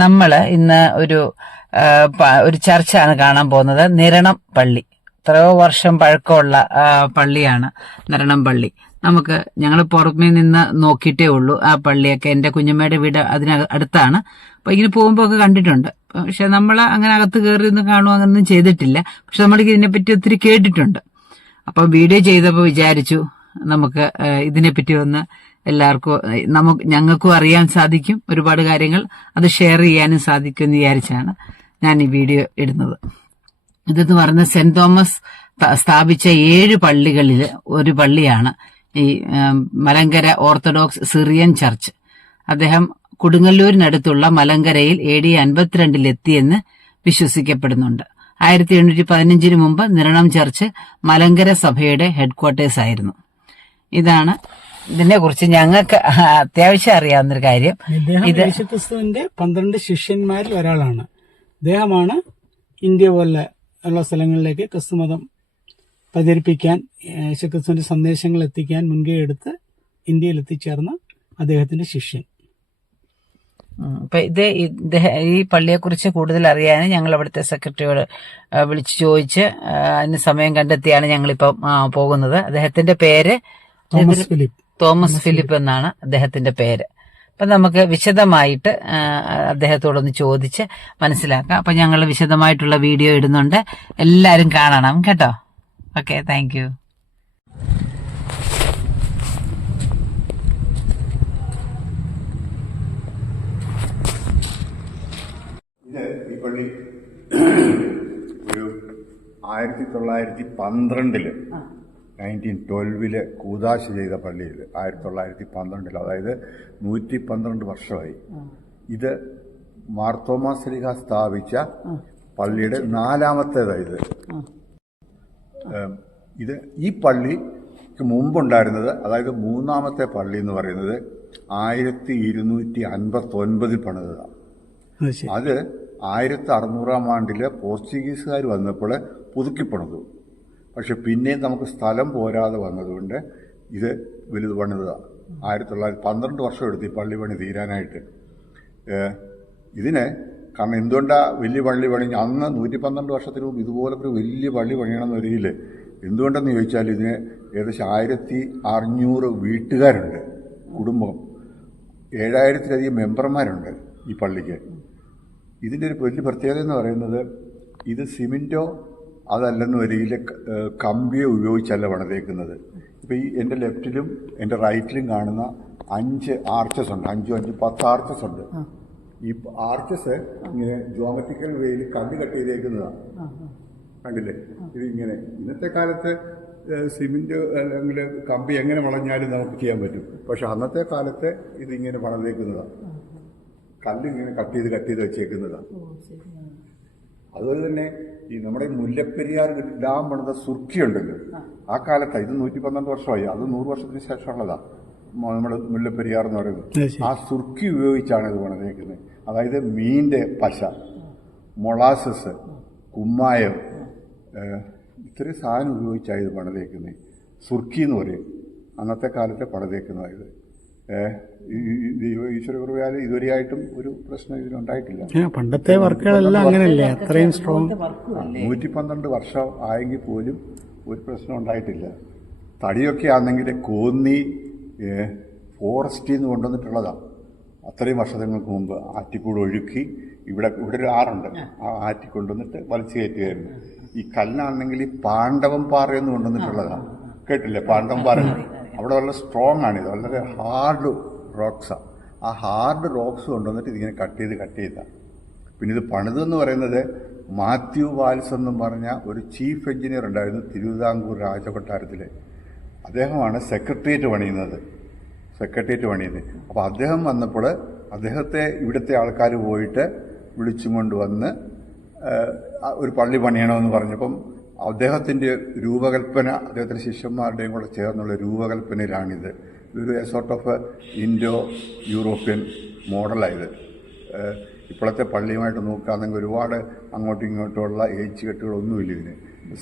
നമ്മൾ ഇന്ന് ഒരു ചർച്ചാണ് കാണാൻ പോകുന്നത്. നിരണം പള്ളി. എത്രയോ വർഷം പഴക്കമുള്ള പള്ളിയാണ് നിരണം പള്ളി. ഞങ്ങൾ പുറമേ നിന്ന് നോക്കിയിട്ടേ ഉള്ളൂ ആ പള്ളിയൊക്കെ. എന്റെ കുഞ്ഞമ്മയുടെ വീട് അടുത്താണ്. അപ്പൊ ഇങ്ങനെ പോകുമ്പോ ഒക്കെ കണ്ടിട്ടുണ്ട്. പക്ഷെ നമ്മൾ അങ്ങനെ അകത്ത് കയറി ഒന്ന് കാണുക അങ്ങനൊന്നും ചെയ്തിട്ടില്ല. പക്ഷെ നമ്മൾ ഇതിനെപ്പറ്റി ഒത്തിരി കേട്ടിട്ടുണ്ട്. അപ്പൊ വീഡിയോ ചെയ്തപ്പോൾ വിചാരിച്ചു നമുക്ക് ഇതിനെപ്പറ്റി ഒന്ന് എല്ലാവർക്കും ഞങ്ങൾക്കും അറിയാൻ സാധിക്കും. ഒരുപാട് കാര്യങ്ങൾ അത് ഷെയർ ചെയ്യാനും സാധിക്കും എന്ന് വിചാരിച്ചാണ് ഞാൻ ഈ വീഡിയോ ഇടുന്നത്. ഇതെന്ന് പറയുന്നത് സെന്റ് തോമസ് സ്ഥാപിച്ച 7 പള്ളികളിൽ ഒരു പള്ളിയാണ് ഈ മലങ്കര ഓർത്തഡോക്സ് സിറിയൻ ചർച്ച്. അദ്ദേഹം കൊടുങ്ങല്ലൂരിനടുത്തുള്ള മലങ്കരയിൽ AD 52 എത്തിയെന്ന് വിശ്വസിക്കപ്പെടുന്നുണ്ട്. 1815 മുമ്പ് നിരണം ചർച്ച് മലങ്കര സഭയുടെ ഹെഡ്ക്വാർട്ടേഴ്സ് ആയിരുന്നു. ഇതാണ് ഇതിനെ കുറിച്ച് ഞങ്ങൾക്ക് അത്യാവശ്യം അറിയാവുന്നൊരു കാര്യം. ഇത് യേശുക്രിസ്തുവിന്റെ 12 ശിഷ്യന്മാരിൽ ഒരാളാണ്. അദ്ദേഹമാണ് ഇന്ത്യ പോലെ ഉള്ള സ്ഥലങ്ങളിലേക്ക് ക്രിസ്തുമതം പ്രചരിപ്പിക്കാൻ, യേശുക്രിസ്തുവിന്റെ സന്ദേശങ്ങൾ എത്തിക്കാൻ മുൻകൈ എടുത്ത് ഇന്ത്യയിൽ എത്തിച്ചേർന്ന അദ്ദേഹത്തിന്റെ ശിഷ്യൻ. അപ്പൊ ഈ പള്ളിയെക്കുറിച്ച് കൂടുതൽ അറിയാൻ ഞങ്ങൾ അവിടുത്തെ സെക്രട്ടറിയോട് വിളിച്ചു ചോദിച്ച് അതിന് സമയം കണ്ടെത്തിയാണ് ഞങ്ങളിപ്പം പോകുന്നത്. അദ്ദേഹത്തിന്റെ പേര് തോമസ് ഫിലിപ്പ് എന്നാണ് അദ്ദേഹത്തിന്റെ പേര്. അപ്പൊ നമുക്ക് വിശദമായിട്ട് അദ്ദേഹത്തോടൊന്ന് ചോദിച്ച് മനസ്സിലാക്കാം. അപ്പൊ ഞങ്ങൾ വിശദമായിട്ടുള്ള വീഡിയോ ഇടുന്നുണ്ട്, എല്ലാരും കാണണം കേട്ടോ. Okay, thank you. ഈ പള്ളി ഒരു 1912 1912 കൂദാശ ചെയ്ത പള്ളിയിൽ 1912, അതായത് 112 വർഷമായി. ഇത് മാർത്തോമാ ശ്ലീഹ സ്ഥാപിച്ച പള്ളിയുടെ 4ാമത്തേതായത്. ഈ പള്ളിക്ക് മുമ്പുണ്ടായിരുന്നത്, അതായത് 3ാമത്തെ പള്ളി എന്ന് പറയുന്നത് 1259 പണിതതാണ്. അത് 1600-ാം ആണ്ടില് പോർച്ചുഗീസുകാർ വന്നപ്പോൾ പുതുക്കിപ്പണിതു. പക്ഷെ പിന്നെയും നമുക്ക് സ്ഥലം പോരാതെ വന്നതുകൊണ്ട് ഇത് വലുത് പണിതാണ്. 1912 വർഷം എടുത്ത് ഈ പള്ളി പണി തീരാനായിട്ട്. കാരണം എന്തുകൊണ്ടാണ് വലിയ പള്ളി പണി? അന്ന് 112 വർഷത്തിന് മുമ്പ് ഇതുപോലെ ഒരു വലിയ പള്ളി പണിയണമെന്ന് വരികയില്ല. എന്തുകൊണ്ടെന്ന് ചോദിച്ചാൽ ഇതിന് ഏകദേശം 1500 വീട്ടുകാരുണ്ട്, കുടുംബം, 7000-ലധികം മെമ്പർമാരുണ്ട് ഈ പള്ളിക്ക്. ഇതിൻ്റെ ഒരു വലിയ പ്രത്യേകത എന്ന് പറയുന്നത്, ഇത് സിമെന്റോ അതല്ലെന്ന് വരികയില്ല, കമ്പിയോ ഉപയോഗിച്ചല്ല പണിതേക്കുന്നത്. ഇപ്പം ഈ എൻ്റെ ലെഫ്റ്റിലും എൻ്റെ റൈറ്റിലും കാണുന്ന 5 ആർച്ചസ് ഉണ്ട്. 5 10 ആർച്ചസ് ഉണ്ട്. ഈ ആർച്ചസ് ഇങ്ങനെ ജോമെട്രിക്കൽ വേയിൽ കല്ല് കട്ട് ചെയ്തേക്കുന്നതാണ്. കണ്ടില്ലേ? ഇതിങ്ങനെ ഇന്നത്തെ കാലത്ത് സിമെന്റ് അല്ലെങ്കിൽ കമ്പി എങ്ങനെ വളഞ്ഞാലും നമുക്ക് ചെയ്യാൻ പറ്റും. പക്ഷെ അന്നത്തെ കാലത്ത് ഇതിങ്ങനെ പണിതേക്കുന്നതാണ്. കല്ലിങ്ങനെ കട്ട് ചെയ്ത് വെച്ചേക്കുന്നതാണ്. അതുപോലെ തന്നെ ഈ നമ്മുടെ മുല്ലപ്പെരിയാർ ഡാം പണിത സുർക്കിയുണ്ടല്ലോ, ആ കാലത്താണ്. ഇത് 112 വർഷമായി. അത് 100 വർഷത്തിന് ശേഷമുള്ളതാണ് നമ്മുടെ മുല്ലപ്പെരിയാർ എന്ന് പറയുന്നത്. ആ സുർക്കി ഉപയോഗിച്ചാണ് ഇത് പണിതേക്കുന്നത്. അതായത് മീനിന്റെ പശ, മൊളാസസ്, കുമ്മായം, ഇത്രയും സാധനം ഉപയോഗിച്ചാണ് ഇത് പണിതേക്കുന്നത്. സുർക്കി എന്ന് പറയും. അന്നത്തെ കാലത്തെ പണിതേക്കുന്നതായത്. ഈശ്വരകൃപയാൽ ഇതുവരെയായിട്ടും ഒരു പ്രശ്നം ഇതിനുണ്ടായിട്ടില്ല. പണ്ടത്തെ വർക്കുകളെല്ലാം അങ്ങനെയല്ലേ, അത്രയും സ്ട്രോങ്. 112 വർഷം ആയെങ്കിൽ പോലും ഒരു പ്രശ്നം ഉണ്ടായിട്ടില്ല. തടിയൊക്കെ ആണെങ്കിൽ കോന്നി ഫോറസ്റ്റിൽ നിന്ന് കൊണ്ടുവന്നിട്ടുള്ളതാണ്. അത്രയും വർഷങ്ങൾക്ക് മുമ്പ് ആറ്റിക്കൂട് ഒഴുക്കി ഇവിടെ ഒരു ആറുണ്ട്, ആ ആറ്റി കൊണ്ടുവന്നിട്ട് വലിച്ചു കയറ്റുകയായിരുന്നു. ഈ കല്ലാണെങ്കിൽ ഈ പാണ്ഡവം പാറയെന്ന് കൊണ്ടുവന്നിട്ടുള്ളതാണ്. കേട്ടില്ലേ? പാണ്ഡവം പാറ അവിടെ വളരെ സ്ട്രോങ് ആണിത്, വളരെ ഹാർഡ് റോക്സാണ്. ആ ഹാർഡ് റോക്സ് കൊണ്ടുവന്നിട്ട് ഇതിങ്ങനെ കട്ട് ചെയ്താൽ. പിന്നെ ഇത് പണിതെന്ന് പറയുന്നത് മാത്യു വാൽസ് എന്നും പറഞ്ഞ ഒരു ചീഫ് എഞ്ചിനീയർ ഉണ്ടായിരുന്നു തിരുവിതാംകൂർ രാജകൊട്ടാരത്തിൽ. അദ്ദേഹമാണ് സെക്രട്ടേറിയറ്റ് പണിയുന്നത്. അപ്പോൾ അദ്ദേഹം വന്നപ്പോൾ അദ്ദേഹത്തെ ഇവിടുത്തെ ആൾക്കാർ പോയിട്ട് വിളിച്ചും കൊണ്ടുവന്ന് ഒരു പള്ളി പണിയണമെന്ന് പറഞ്ഞപ്പം അദ്ദേഹത്തിൻ്റെ രൂപകൽപ്പന, അദ്ദേഹത്തിൻ്റെ ശിഷ്യന്മാരുടെയും കൂടെ ചേർന്നുള്ള രൂപകൽപ്പനയിലാണിത്. ഇതൊരു സോർട്ട് ഓഫ് ഇൻഡോ യൂറോപ്യൻ മോഡലായത്. ഇപ്പോഴത്തെ പള്ളിയുമായിട്ട് നോക്കുകയാണെങ്കിൽ ഒരുപാട് അങ്ങോട്ടും ഇങ്ങോട്ടുമുള്ള ഏച്ച് കെട്ടുകളൊന്നുമില്ല ഇതിന്.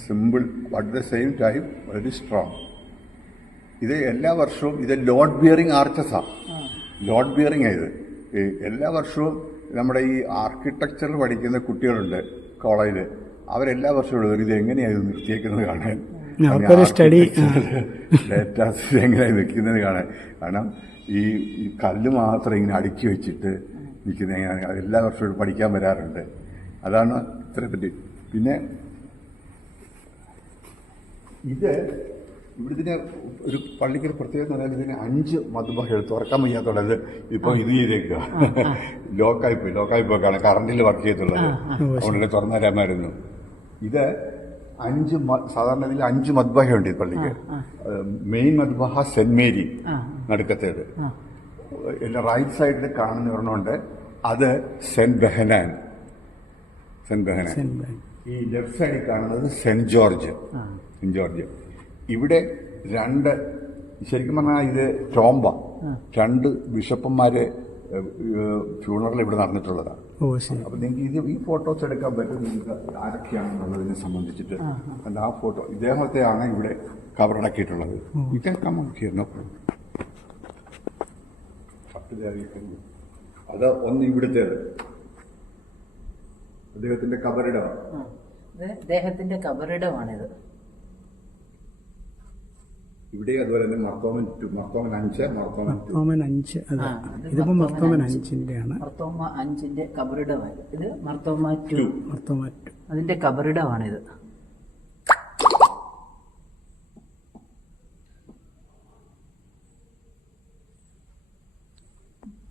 Simple at the same time very strong. ഇത് എല്ലാ വർഷവും ഇത് ലോഡ് ബിയറിംഗ് ആർച്ചസാണ്. ലോഡ് ബിയറിംഗ് ആയത് എല്ലാ വർഷവും നമ്മുടെ ഈ ആർക്കിടെക്ചർ പഠിക്കുന്ന കുട്ടികളുണ്ട് കോളേജിൽ, അവരെല്ലാ വർഷവും ഇത് എങ്ങനെയാണ് ഇത് നിർത്തിയേക്കുന്നത് കാണാൻ, അവർക്കൊരു സ്റ്റഡി ഡേറ്റാസ് എങ്ങനെയാണ് നിൽക്കുന്നത് കാണാൻ. കാരണം ഈ കല്ല് മാത്രം ഇങ്ങനെ അടുക്കി വെച്ചിട്ട് നിൽക്കുന്ന എങ്ങനെയാണ് എല്ലാ വർഷവും പഠിക്കാൻ വരാറുണ്ട്. അതാണ് ഇത്രയെപ്പറ്റി. പിന്നെ ഇത് ഇവിടുത്തെ ഒരു പള്ളിക്കൊരു പ്രത്യേകത എന്ന് പറഞ്ഞാൽ ഇതിന് 5 മദ്ബഹകൾ തുറക്കാൻ വയ്യാത്തുള്ളത്. ഇപ്പൊ ഇത് ചെയ്തേക്കുക, ലോക്കായിപ്പോക്കാണ് കറണ്ടിൽ വർക്ക് ചെയ്തുള്ളത്, അതുകൊണ്ടല്ലേ തുറന്നു തരാമായിരുന്നു. ഇത് 5 സാധാരണ ഇതിൽ 5 മദ്ബഹയുണ്ട് ഈ പള്ളിക്ക്. മെയിൻ മദ്ബഹ സെന്റ് മേരി നടുക്കത്തേത്, എല്ലാം റൈറ്റ് സൈഡിൽ കാണുന്ന ഒരെണ്ണമുണ്ട്, അത് സെന്റ് ബെഹനാൻ. ഈ ലെഫ്റ്റ് സൈഡിൽ കാണുന്നത് സെന്റ് ജോർജ്. ഇവിടെ 2, ശരിക്കും പറഞ്ഞാൽ ഇത് ടോംബ, 2 ബിഷപ്പന്മാര് ഫ്യൂണറൽ ഇവിടെ നടന്നിട്ടുള്ളതാണ്. അപ്പൊ നിങ്ങൾക്ക് ഈ ഫോട്ടോസ് എടുക്കാൻ പറ്റും, നിങ്ങൾക്ക് ആരൊക്കെയാണെന്നുള്ളതിനെ സംബന്ധിച്ചിട്ട്. ആ ഫോട്ടോ ഇദ്ദേഹത്തെയാണ് ഇവിടെ കബറടക്കിയിട്ടുള്ളത്. അത് ഒന്ന് ഇവിടുത്തേത് അദ്ദേഹത്തിന്റെ കബറിടമാണ്. അദ്ദേഹത്തിന്റെ കബറിടമാണിത്. ഇവിടെ അതുപോലെ തന്നെ മർത്തോമൻ 5 ഇതിപ്പോ മർത്തോമൻ 5-ന്റെ മർത്തോമ 5-ന്റെ കബറിടമാണ് ഇത്. മർത്തോമ 2 അതിന്റെ കബറിടമാണിത്.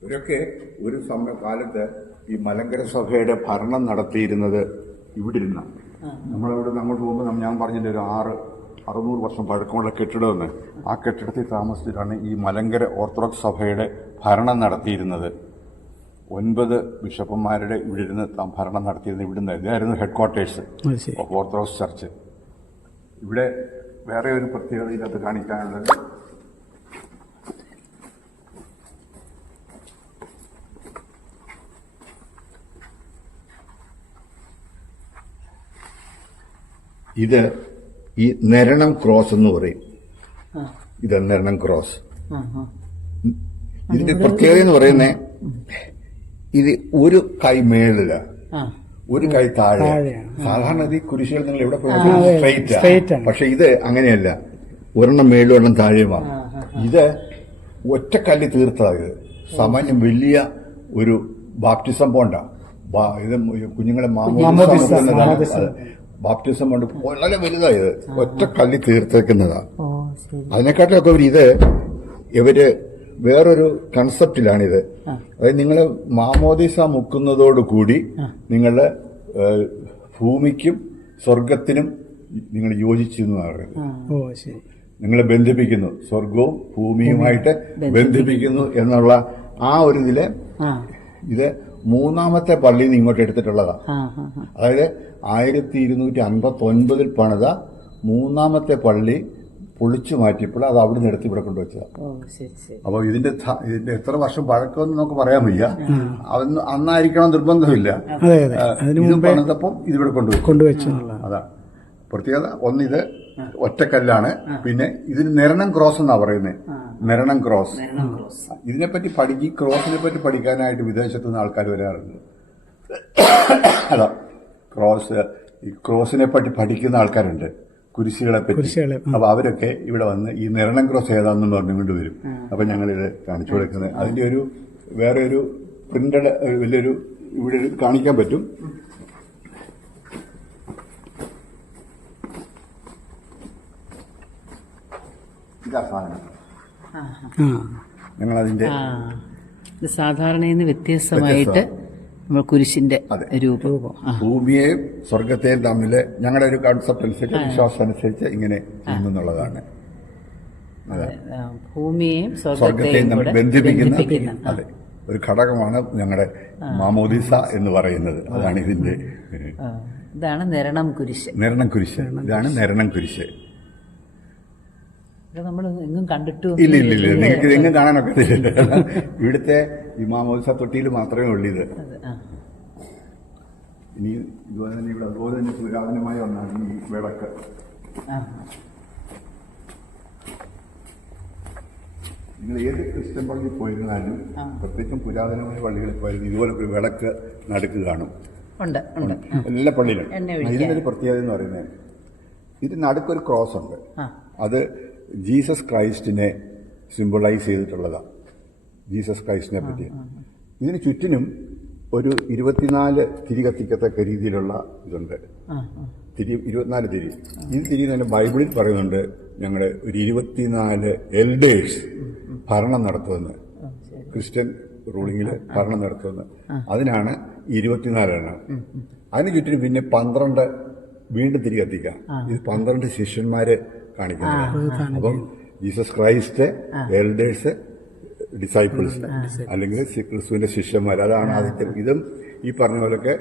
ഇവരൊക്കെ ഒരു കാലത്ത് ഈ മലങ്കര സഭയുടെ ഭരണം നടത്തിയിരുന്നത് ഇവിടെ ഇരുന്നാണ്. നമ്മളവിടെ അങ്ങോട്ട് പോകുമ്പോൾ ഞാൻ പറഞ്ഞില്ല ഒരു 600 വർഷം പഴക്കമുള്ള കെട്ടിടമെന്ന്. ആ കെട്ടിടത്തിൽ താമസിച്ചിട്ടാണ് ഈ മലങ്കര ഓർത്തഡോക്സ് സഭയുടെ ഭരണം നടത്തിയിരുന്നത്. 9 ബിഷപ്പന്മാരുടെ ഇവിടെ ഇരുന്ന് ഭരണം നടത്തിയിരുന്നത് ഇവിടുന്ന്. ഇതായിരുന്നു head quarters of orthodox church. ഇവിടെ വേറെ ഒരു പ്രത്യേകത ഇതിനകത്ത് കാണിക്കാനുള്ളത്, ഇത് ഈ നെരണം ക്രോസ് എന്ന് പറയും. ഇത് നെരണം ക്രോസ്. ഇതിന്റെ പ്രത്യേകത എന്ന് പറയുന്നേ, ഇത് ഒരു കൈ മേളില, ഒരു കൈ താഴെ. സാധാരണ ഈ കുരിശുകൾ നിങ്ങൾ എവിടെ പോയി സ്ട്രെയിറ്റ്, പക്ഷെ ഇത് അങ്ങനെയല്ല, ഒരെണ്ണം മേളിലും ഒരെണ്ണം താഴെയുമാണ്. ഇത് ഒറ്റക്കല്ല് തീർത്തതാ. ഇത് സാമാന്യം വലിയ ഒരു ബാപ്റ്റിസം പോണ്ട, ഇത് കുഞ്ഞുങ്ങളെ ബാപ്റ്റിസം കൊണ്ട് വളരെ വലുതായത്, ഒറ്റ കല്ലി തീർത്തേക്കുന്നതാ. അതിനെക്കാട്ടിലൊക്കെ ഇവര് വേറൊരു കൺസെപ്റ്റിലാണിത്. അതായത് നിങ്ങള് മാമോദിസ മുക്കുന്നതോടുകൂടി നിങ്ങള് ഭൂമിക്കും സ്വർഗത്തിനും നിങ്ങൾ യോജിച്ചെന്ന് പറയുന്നത്. നിങ്ങളെ ബന്ധിപ്പിക്കുന്നു, സ്വർഗവും ഭൂമിയുമായിട്ട് ബന്ധിപ്പിക്കുന്നു എന്നുള്ള ആ ഒരു ഇതില് ഇത് 3ാമത്തെ പള്ളിയിൽ നിന്ന് ഇങ്ങോട്ട് എടുത്തിട്ടുള്ളതാ. അതായത് 1259 പണിത 3ാമത്തെ പള്ളി പൊളിച്ചു മാറ്റിയപ്പോൾ അത് അവിടെ നിന്ന് എടുത്ത് ഇവിടെ കൊണ്ടുവച്ചതാണ്. അപ്പൊ ഇതിന്റെ എത്ര വർഷം പഴക്കമെന്ന് നമുക്ക് പറയാൻ വയ്യ. അന്നായിരിക്കണം നിർബന്ധമില്ല. ഇത് പണിതപ്പം ഇതിവിടെ കൊണ്ടുവച്ചു. അതാ പ്രത്യേകത. ഒന്നിത് ഒറ്റക്കല്ലാണ്, പിന്നെ ഇതിന് നെരണം ക്രോസ് എന്നാ പറയുന്നത്. നെരണം ക്രോസ്. ഇതിനെപ്പറ്റി ക്രോസിനെ പറ്റി പഠിക്കാനായിട്ട് വിദേശത്തു നിന്ന് ആൾക്കാർ വരാറുണ്ട്. അതാ ഈ ക്രോസിനെ പറ്റി പഠിക്കുന്ന ആൾക്കാരുണ്ട്, കുരിശുകളെ പറ്റി. അപ്പൊ അവരൊക്കെ ഇവിടെ വന്ന് ഈ നെരണം ക്രോസ് ഏതാണെന്ന് പറഞ്ഞുകൊണ്ട് വരും. അപ്പൊ ഞങ്ങളിത് കാണിച്ചു കൊടുക്കുന്നത് അതിന്റെ ഒരു വേറെ ഒരു പ്രിന്റഡ് വലിയൊരു ഇവിടെ കാണിക്കാൻ പറ്റും. ഇതാ സാധനം. ഞങ്ങളതിന്റെ സാധാരണ വ്യത്യസ്തമായിട്ട് നമ്മൾ കുരിശിന്റെ രൂപം ഭൂമിയെയും സ്വർഗത്തെയും തമ്മിൽ ഞങ്ങളുടെ ഒരു കൺസെപ്റ്റ് അനുസരിച്ച്, വിശ്വാസം അനുസരിച്ച് ഇങ്ങനെ ചെയ്യുന്നുള്ളതാണ്. ഭൂമിയെയും സ്വർഗത്തെയും തമ്മിൽ ബന്ധിപ്പിക്കുന്ന അതെ ഒരു ഘടകമാണ് ഞങ്ങളുടെ മാമോദിസ എന്ന് പറയുന്നത്. അതാണ് ഇതിന്റെ ഇതാണ് നെരണം കുരിശ്. ഇതാണ് നെരണം കുരിശ്. നമ്മൾ എങ്ങും കണ്ടിട്ടു ഇല്ല. നിങ്ങൾക്ക് ഇതെങ്ങും കാണാനൊക്കെ ഇവിടുത്തെ ഈ മാമോദിസ തൊട്ടിയിൽ മാത്രമേ ഉള്ളൂ ഇത്. ഇനി ഇതുപോലെ തന്നെ ഇവിടെ അതുപോലെ തന്നെ പുരാതനമായ ഒന്നാണ് ഈ വിളക്ക്. നിങ്ങൾ ഏത് ക്രിസ്ത്യൻ പള്ളിയിൽ പോയിരുന്നാലും പ്രത്യേകിച്ചും പുരാതനമായ പള്ളികളിൽ പോയിരുന്നു ഇതുപോലെ ഒരു വിളക്ക് നടുക്ക് കാണും. ഉണ്ട് ഉണ്ട്. എല്ലാ പള്ളിയിലും. എണ്ണ ഒഴിക്കാൻ. ഇതിനൊരു പ്രത്യേകത എന്ന് പറയുന്നത് ഇത് നടുക്കൊരു ക്രോസ് ഉണ്ട്. അത് ജീസസ് ക്രൈസ്റ്റിനെ സിംബലൈസ് ചെയ്തിട്ടുള്ളതാണ്. ജീസസ് ക്രൈസ്റ്റിനെ പറ്റി. ഇതിന് ചുറ്റിനും ഒരു 24 തിരി കത്തിക്കത്തക്ക രീതിയിലുള്ള ഇതുണ്ട്. 24 തിരി. ഈ തിരി തന്നെ ബൈബിളിൽ പറയുന്നുണ്ട് ഞങ്ങളുടെ ഒരു 24 എൽഡേഴ്സ് ഭരണം നടത്തുമെന്ന്. ക്രിസ്ത്യൻ റൂളിങ്ങിൽ ഭരണം നടത്തുമെന്ന്. അതിനാണ് 24 എണ്ണം. അതിന് ചുറ്റിനും പിന്നെ 12 വീണ്ടും തിരി കത്തിക്കാം. ഇത് 12 ശിഷ്യന്മാരെ കാണിക്കുന്നത്. അപ്പം ജീസസ് ക്രൈസ്റ്റ്, എൽഡേഴ്സ്, ഡിസൈപ്പിൾസ് അല്ലെങ്കിൽ ക്രിസ്തുവിന്റെ ശിഷ്യന്മാർ, അതാണ് ആദ്യത്തെ. ഇതും ഈ പറഞ്ഞ പോലൊക്കെ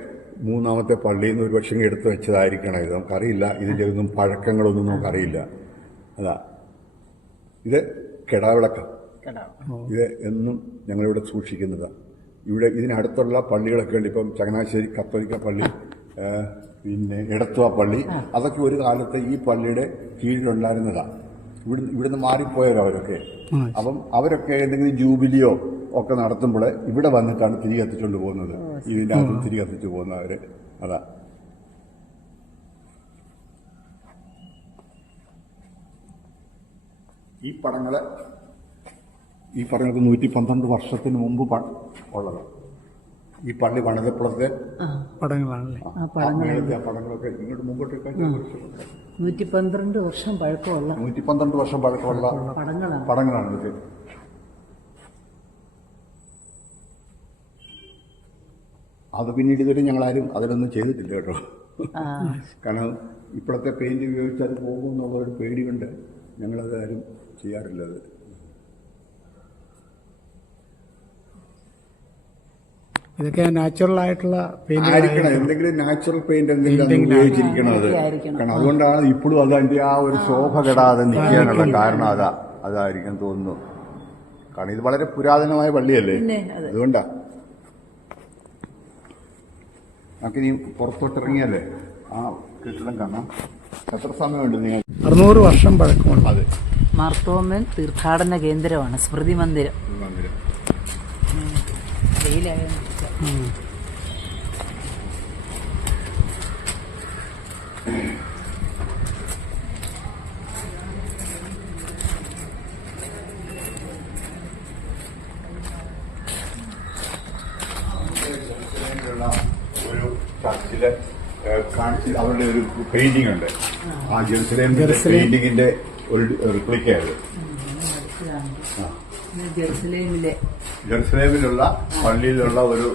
3ാമത്തെ പള്ളിയിൽ നിന്ന് ഒരു പക്ഷേ എടുത്തു വെച്ചതായിരിക്കണം. ഇത് നമുക്കറിയില്ല. ഇതിന്റെ ഒന്നും പഴക്കങ്ങളൊന്നും നമുക്കറിയില്ല. അതാ ഇത് കെടാവിളക്കം. ഇത് എന്നും ഞങ്ങളിവിടെ സൂക്ഷിക്കുന്നതാണ്. ഇവിടെ ഇതിനടുത്തുള്ള പള്ളികളൊക്കെ ഉണ്ട്. ഇപ്പം ചങ്ങനാശ്ശേരി കത്തോലിക്ക പള്ളി, പിന്നെ എടത്തുവ പള്ളി, അതൊക്കെ ഒരു കാലത്ത് ഈ പള്ളിയുടെ കീഴിലുണ്ടായിരുന്നതാണ്. ഇവിടുന്ന് മാറിപ്പോയവരൊക്കെ. അപ്പം അവരൊക്കെ എന്തെങ്കിലും ജൂബിലിയോ ഒക്കെ നടത്തുമ്പോൾ ഇവിടെ വന്നിട്ടാണ് തിരി കത്തിച്ചുകൊണ്ട് പോകുന്നത്. ഇതിന്റെ അകത്ത് തിരി കത്തിച്ചു പോകുന്നവര്. അതാ ഈ പടങ്ങള് 112 വർഷത്തിന് മുമ്പ് ഉള്ളത്. ഈ പള്ളി പണിതപ്പോഴത്തെ പടങ്ങളാണല്ലേ? ആ പടങ്ങളൊക്കെ ഇങ്ങോട്ട് മുമ്പോട്ടൊക്കെ 112 വർഷം പഴക്കമുള്ള 112 വർഷം പഴക്കമുള്ള പടങ്ങളാണ് ഇതൊക്കെ. അത് പിന്നീട് ഇതുവരെ ഞങ്ങളാരും അതിലൊന്നും ചെയ്തിട്ടില്ല കേട്ടോ. കാരണം ഇപ്പോഴത്തെ പെയിന്റ് ഉപയോഗിച്ച് അത് പോകുമെന്നുള്ള ഒരു പേടി കൊണ്ട് ഞങ്ങളത് ആരും ചെയ്യാറില്ല. അത് ഇതൊക്കെ നാച്ചുറൽ ആയിട്ടുള്ള പെയിന്റ് ആയിരിക്കണം. എന്തെങ്കിലും നാച്ചുറൽ പെയിന്റ് എന്തെങ്കിലും ഉപയോഗിച്ചിരിക്കണം അത്. കാരണം അതുകൊണ്ടാണ് ഇപ്പോഴും അത് അതിന്റെ ആ ഒരു ശോഭ കെടാതെ നിൽക്കാനുള്ള കാരണം അതായിരിക്കും തോന്നുന്നു. കാരണം ഇത് വളരെ പുരാതനമായ പള്ളിയല്ലേ, അതുകൊണ്ടാ. നമുക്ക് ഇനി പുറത്തോട്ടിറങ്ങിയല്ലേ ആ കെട്ടിടം കാണാം. എത്ര സമയമുണ്ട് നിങ്ങൾ? 600 വർഷം പഴക്കമുണ്ട്. അതെ, മാർത്തോമൻ തീർത്ഥാടന കേന്ദ്രമാണ്. സ്മൃതി മന്ദിരം. ഒരു ചർച്ചില് കാണിച്ച് അവരുടെ ഒരു പെയിന്റിംഗ് ഉണ്ട്. ആ ജെറുസലേമിന്റെ പെയിന്റിങ്ങിന്റെ ഒരു റിപ്ലിക്കയത്. ജെറുസലേമിലുള്ള പള്ളിയിലുള്ള ഒരു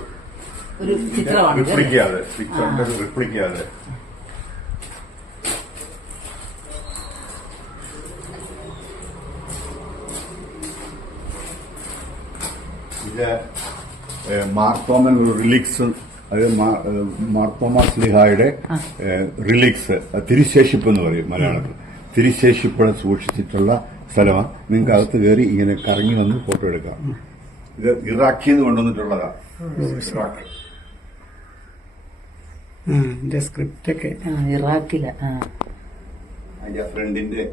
റിപ്ലിക്കയത്. പിക്ചറിന്റെ ഒരു റിപ്ലിക്കയത്. ഇത് മാർത്തോമൻ റിലിക്സ്, അതായത് മാർത്തോമാ സ്ലീഹായുടെ റിലിക്സ്, തിരുശേഷിപ്പ് എന്ന് പറയും മലയാളത്തിൽ. തിരുശേഷിപ്പ് സൂക്ഷിച്ചിട്ടുള്ള സ്ഥലമാണ്. നിങ്ങൾക്ക് അകത്ത് കയറി ഇങ്ങനെ കറങ്ങി വന്ന് ഫോട്ടോ എടുക്കാം. ഇത് ഇറാഖിൽ നിന്ന് കൊണ്ടുവന്നിട്ടുള്ളതാണ്. ഇറാഖ് സ്ക്രിപ്റ്റ് ഒക്കെ ഇറാഖില. അതിന്റെ ഫ്രണ്ടിന്റെ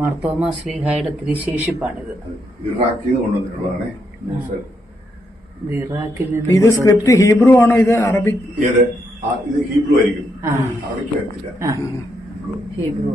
മാർത്തോമാ സ്ലീഹായുടെ തിരുശേഷിപ്പാണിത്. ഇറാഖിൽ നിന്ന് കൊണ്ടുവന്നിട്ടുള്ളതാണ്. ഇറാഖിൽ നിന്ന്. ഇത് സ്ക്രിപ്റ്റ് ഹീബ്രു ആണോ ഇത് അറബിക്? ഇത് ഹീബ്രു ആയിരിക്കും. അറബിക്ക് വരത്തില്ല. ഹീബ്രു.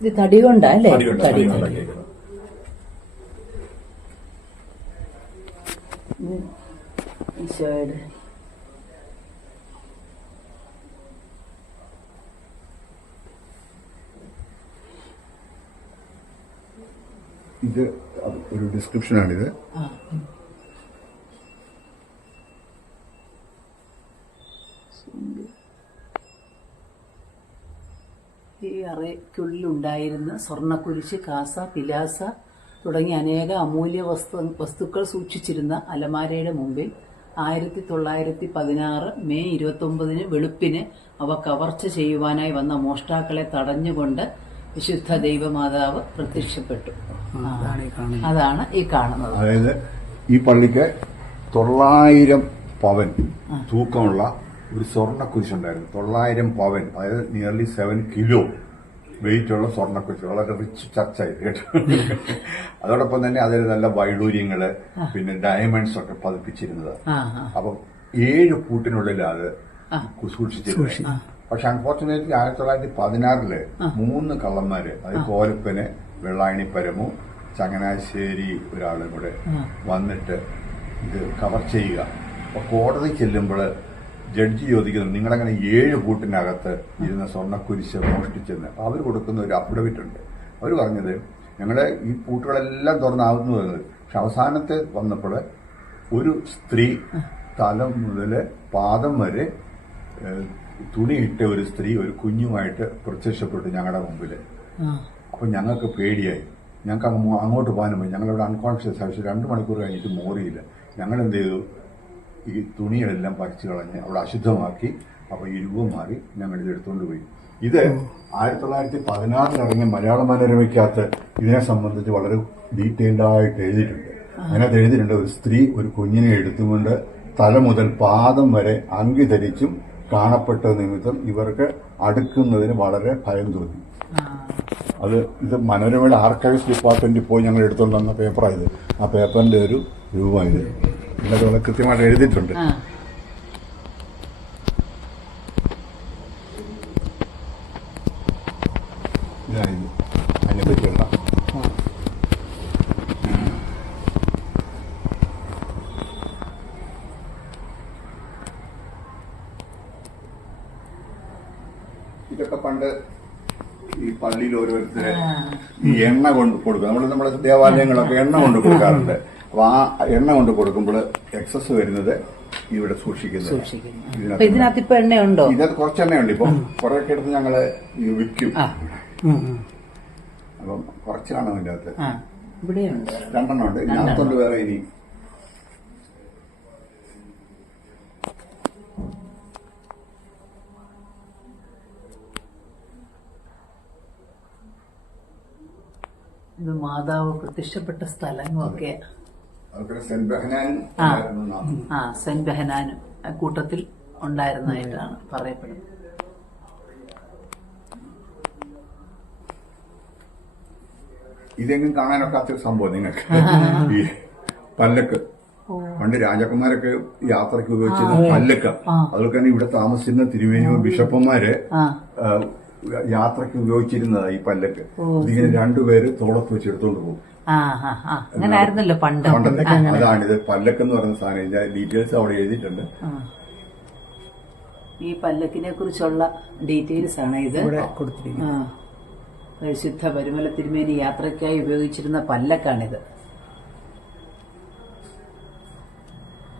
ഇത് തടി കൊണ്ടാ അല്ലേ? തടി ഈശോയുടെ ഇത് ഒരു ഡിസ്ക്രിപ്ഷനാണിത്. ഈ അറയ്ക്കുള്ളിലുണ്ടായിരുന്ന സ്വർണ്ണക്കുരിശ്, കാസ, പിലാസ, തുടങ്ങി അനേക അമൂല്യ വസ്തുക്കൾ സൂക്ഷിച്ചിരുന്ന അലമാരയുടെ മുമ്പിൽ 1916 മെയ് 29 വെളുപ്പിന് അവ കവർച്ച ചെയ്യുവാനായി വന്ന മോഷ്ടാക്കളെ തടഞ്ഞുകൊണ്ട് വിശുദ്ധ ദൈവമാതാവ് പ്രത്യക്ഷപ്പെട്ടു. അതാണ് ഈ കാണുന്നത്. അതായത് ഈ പള്ളിക്ക് 900 പവൻ തൂക്കമുള്ള ഒരു സ്വർണ്ണ കുരിശുണ്ടായിരുന്നു. 900 പവൻ, അതായത് നിയർലി 7 കിലോ വെയിറ്റുള്ള സ്വർണ്ണക്കുരിശ്. വളരെ റിച്ച് ചർച്ചായിരുന്നു കേട്ടോ. അതോടൊപ്പം തന്നെ അതിൽ നല്ല വൈഡൂര്യങ്ങള്, പിന്നെ ഡയമണ്ട്സ് ഒക്കെ പതിപ്പിച്ചിരുന്നത്. അപ്പം 7 പൂട്ടിനുള്ളിൽ അത് സൂക്ഷിച്ചിരുന്നു. പക്ഷെ അൺഫോർച്ചുനേറ്റ്ലി 1916 3 കള്ളന്മാര്, അതായത് കോലപ്പന്, വെള്ളായണി പരമു, ചങ്ങനാശ്ശേരി ഒരാളും കൂടെ വന്നിട്ട് ഇത് കവർ ചെയ്യുക. അപ്പൊ കോടതി ചെല്ലുമ്പോൾ ജഡ്ജി ചോദിക്കുന്നു, നിങ്ങളങ്ങനെ 7 പൂട്ടിനകത്ത് ഇരുന്ന സ്വർണ്ണക്കുരിശ് മോഷ്ടിച്ചെന്ന്. അപ്പൊ അവർ കൊടുക്കുന്ന ഒരു അഫിഡവിറ്റ് ഉണ്ട്. അവർ പറഞ്ഞത്, ഞങ്ങളുടെ ഈ പൂട്ടുകളെല്ലാം തുറന്നാവുന്നു എന്നത്. പക്ഷെ അവസാനത്തെ വന്നപ്പോൾ ഒരു സ്ത്രീ തല മുതൽ പാദം വരെ തുണിയിട്ട ഒരു സ്ത്രീ ഒരു കുഞ്ഞുമായിട്ട് പ്രത്യക്ഷപ്പെട്ടു ഞങ്ങളുടെ മുമ്പിൽ. അപ്പൊ ഞങ്ങൾക്ക് പേടിയായി. ഞങ്ങൾക്ക് അങ്ങോട്ട് പോകാനും പോയി. ഞങ്ങളിവിടെ അൺകോൺഷ്യസ് ആവശ്യം 2 മണിക്കൂർ കഴിഞ്ഞിട്ട് മോറിയില്ല. ഞങ്ങൾ എന്ത് ചെയ്തു, ഈ തുണികളെല്ലാം പറിച്ചു കളഞ്ഞ് അവിടെ അശുദ്ധമാക്കി. അപ്പൊ ഇരുവ് മാറി ഞങ്ങളിത് എടുത്തുകൊണ്ട് പോയി. ഇത് 1916 ഇറങ്ങിയ മലയാള മനോരമയ്ക്കകത്ത് ഇതിനെ സംബന്ധിച്ച് വളരെ ഡീറ്റെയിൽഡ് ആയിട്ട് എഴുതിയിട്ടുണ്ട്. അതിനകത്ത് എഴുതിയിട്ടുണ്ട്, ഒരു സ്ത്രീ ഒരു കുഞ്ഞിനെ എടുത്തുകൊണ്ട് തല മുതൽ പാദം വരെ അങ്കി ധരിച്ചും കാണപ്പെട്ട നിമിത്തം ഇവർക്ക് അടുക്കുന്നതിന് വളരെ ഭയം തോന്നി. ഇത് മനോരമയുടെ ആർക്കൈവ്സ് ഡിപ്പാർട്ട്മെന്റിൽ പോയി ഞങ്ങൾ എടുത്തുകൊണ്ട് വന്ന പേപ്പറായത്. ആ പേപ്പറിന്റെ ഒരു രൂപമായത്. ഇതൊക്കെ വളരെ കൃത്യമായിട്ട് എഴുതിയിട്ടുണ്ട്. ഇതായത് അതിനെ പറ്റിയുള്ള ഇതൊക്കെ പണ്ട് ഈ പള്ളിയിൽ ഓരോരുത്തരെ ഈ എണ്ണ കൊണ്ട് കൊടുക്കും. നമ്മുടെ ദേവാലയങ്ങളൊക്കെ എണ്ണ കൊണ്ട് കൊടുക്കാറുണ്ട്. അപ്പൊ ആ എണ്ണ കൊണ്ട് കൊടുക്കുമ്പോൾ എക്സസ് വരുന്നത് ഇവിടെ സൂക്ഷിക്കുന്നത്. ഇതിനകത്ത് ഇപ്പൊ എണ്ണയുണ്ടോ? ഇതിനകത്ത് കുറച്ച് എണ്ണയുണ്ട്. ഇപ്പം കുറെയൊക്കെ എടുത്ത് ഞങ്ങള് വിൽക്കും. അപ്പം കുറച്ച് കാണും ഇതിന്റെ അകത്ത്. 2 ഉണ്ട്. ഇതിനകത്തുണ്ട് വേറെ. ഇനി ഇത് മാതാവ് പ്രത്യക്ഷപ്പെട്ട സ്ഥലങ്ങളൊക്കെ സെന്റ് ബെഹനാനും സെന്റ് ബെഹനാനും കൂട്ടത്തിൽ ഉണ്ടായിരുന്നതായിട്ടാണ് പറയപ്പെടുന്നത്. ഇതെങ്കിലും കാണാനൊക്കെ സംഭവം നിങ്ങൾക്ക് ഈ പല്ലക്ക്. പണ്ട് രാജാക്കന്മാരൊക്കെ യാത്രയ്ക്ക് ഉപയോഗിച്ചിരുന്ന പല്ലക്ക. അതുപോലെ തന്നെ ഇവിടെ താമസിച്ചിരുന്ന തിരുമേനിയും ബിഷപ്പന്മാര് യാത്രയ്ക്ക് ഉപയോഗിച്ചിരുന്നതാ ഈ പല്ലക്ക്. ഇതിങ്ങനെ 2 പേര് തോളത്ത് വെച്ച് എടുത്തോണ്ട് പോകും. അങ്ങനായിരുന്നല്ലോ പണ്ട്. അതാണിത് പല്ലക്കെന്ന് പറയുന്ന സാധനം. ഇതിന്റെ ഡീറ്റെയിൽസ് അവിടെ എഴുതിയിട്ടുണ്ട്. ഈ പല്ലക്കിനെ കുറിച്ചുള്ള ഡീറ്റെയിൽസ് ആണ് ഇത് കൊടുത്തിരിക്കുന്നത്. പരിശുദ്ധ പരുമല തിരുമേനി യാത്രയ്ക്കായി ഉപയോഗിച്ചിരുന്ന പല്ലക്കാണിത്.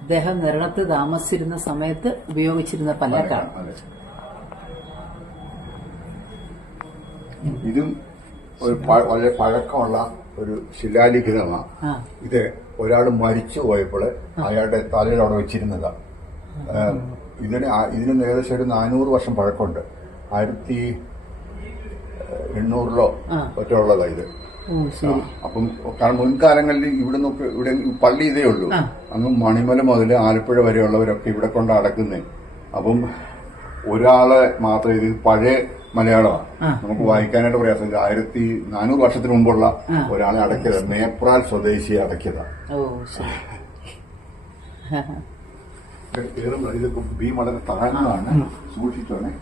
അദ്ദേഹം നിരണത്ത് താമസിച്ചിരുന്ന സമയത്ത് ഉപയോഗിച്ചിരുന്ന പല്ലക്കാണ്. ഇതും ഒരു വളരെ പഴക്കമുള്ള ഒരു ശിലാലിഖിതമാണ്. ഇത് ഒരാൾ മരിച്ചു പോയപ്പോൾ അയാളുടെ തലയിൽ അവിടെ വെച്ചിരുന്നതാണ്. ഇതിന് ഏകദേശം ഒരു 400 വർഷം പഴക്കമുണ്ട്. 1800 ഒറ്റയുള്ളതാ ഇത്. അപ്പം കാരണം മുൻകാലങ്ങളിൽ ഇവിടെ പള്ളി ഇതേ ഉള്ളൂ. അങ്ങ് മണിമല മുതൽ ആലപ്പുഴ വരെയുള്ളവരൊക്കെ ഇവിടെ കൊണ്ട് അടക്കുന്നേ. അപ്പം ഒരാള് മാത്രം ഇത് പഴയ മലയാളമാണ്. നമുക്ക് വായിക്കാനായിട്ട് പ്രയാസം. 1400 വർഷത്തിന് മുമ്പുള്ള ഒരാളെ അടക്കിയത്. നേപ്രാൽ സ്വദേശിയെ അടക്കിയതാണ്. ഇതൊക്കെ ഭീം വളരെ താഴ്ന്നതാണ്. സൂക്ഷിച്ചോണേ.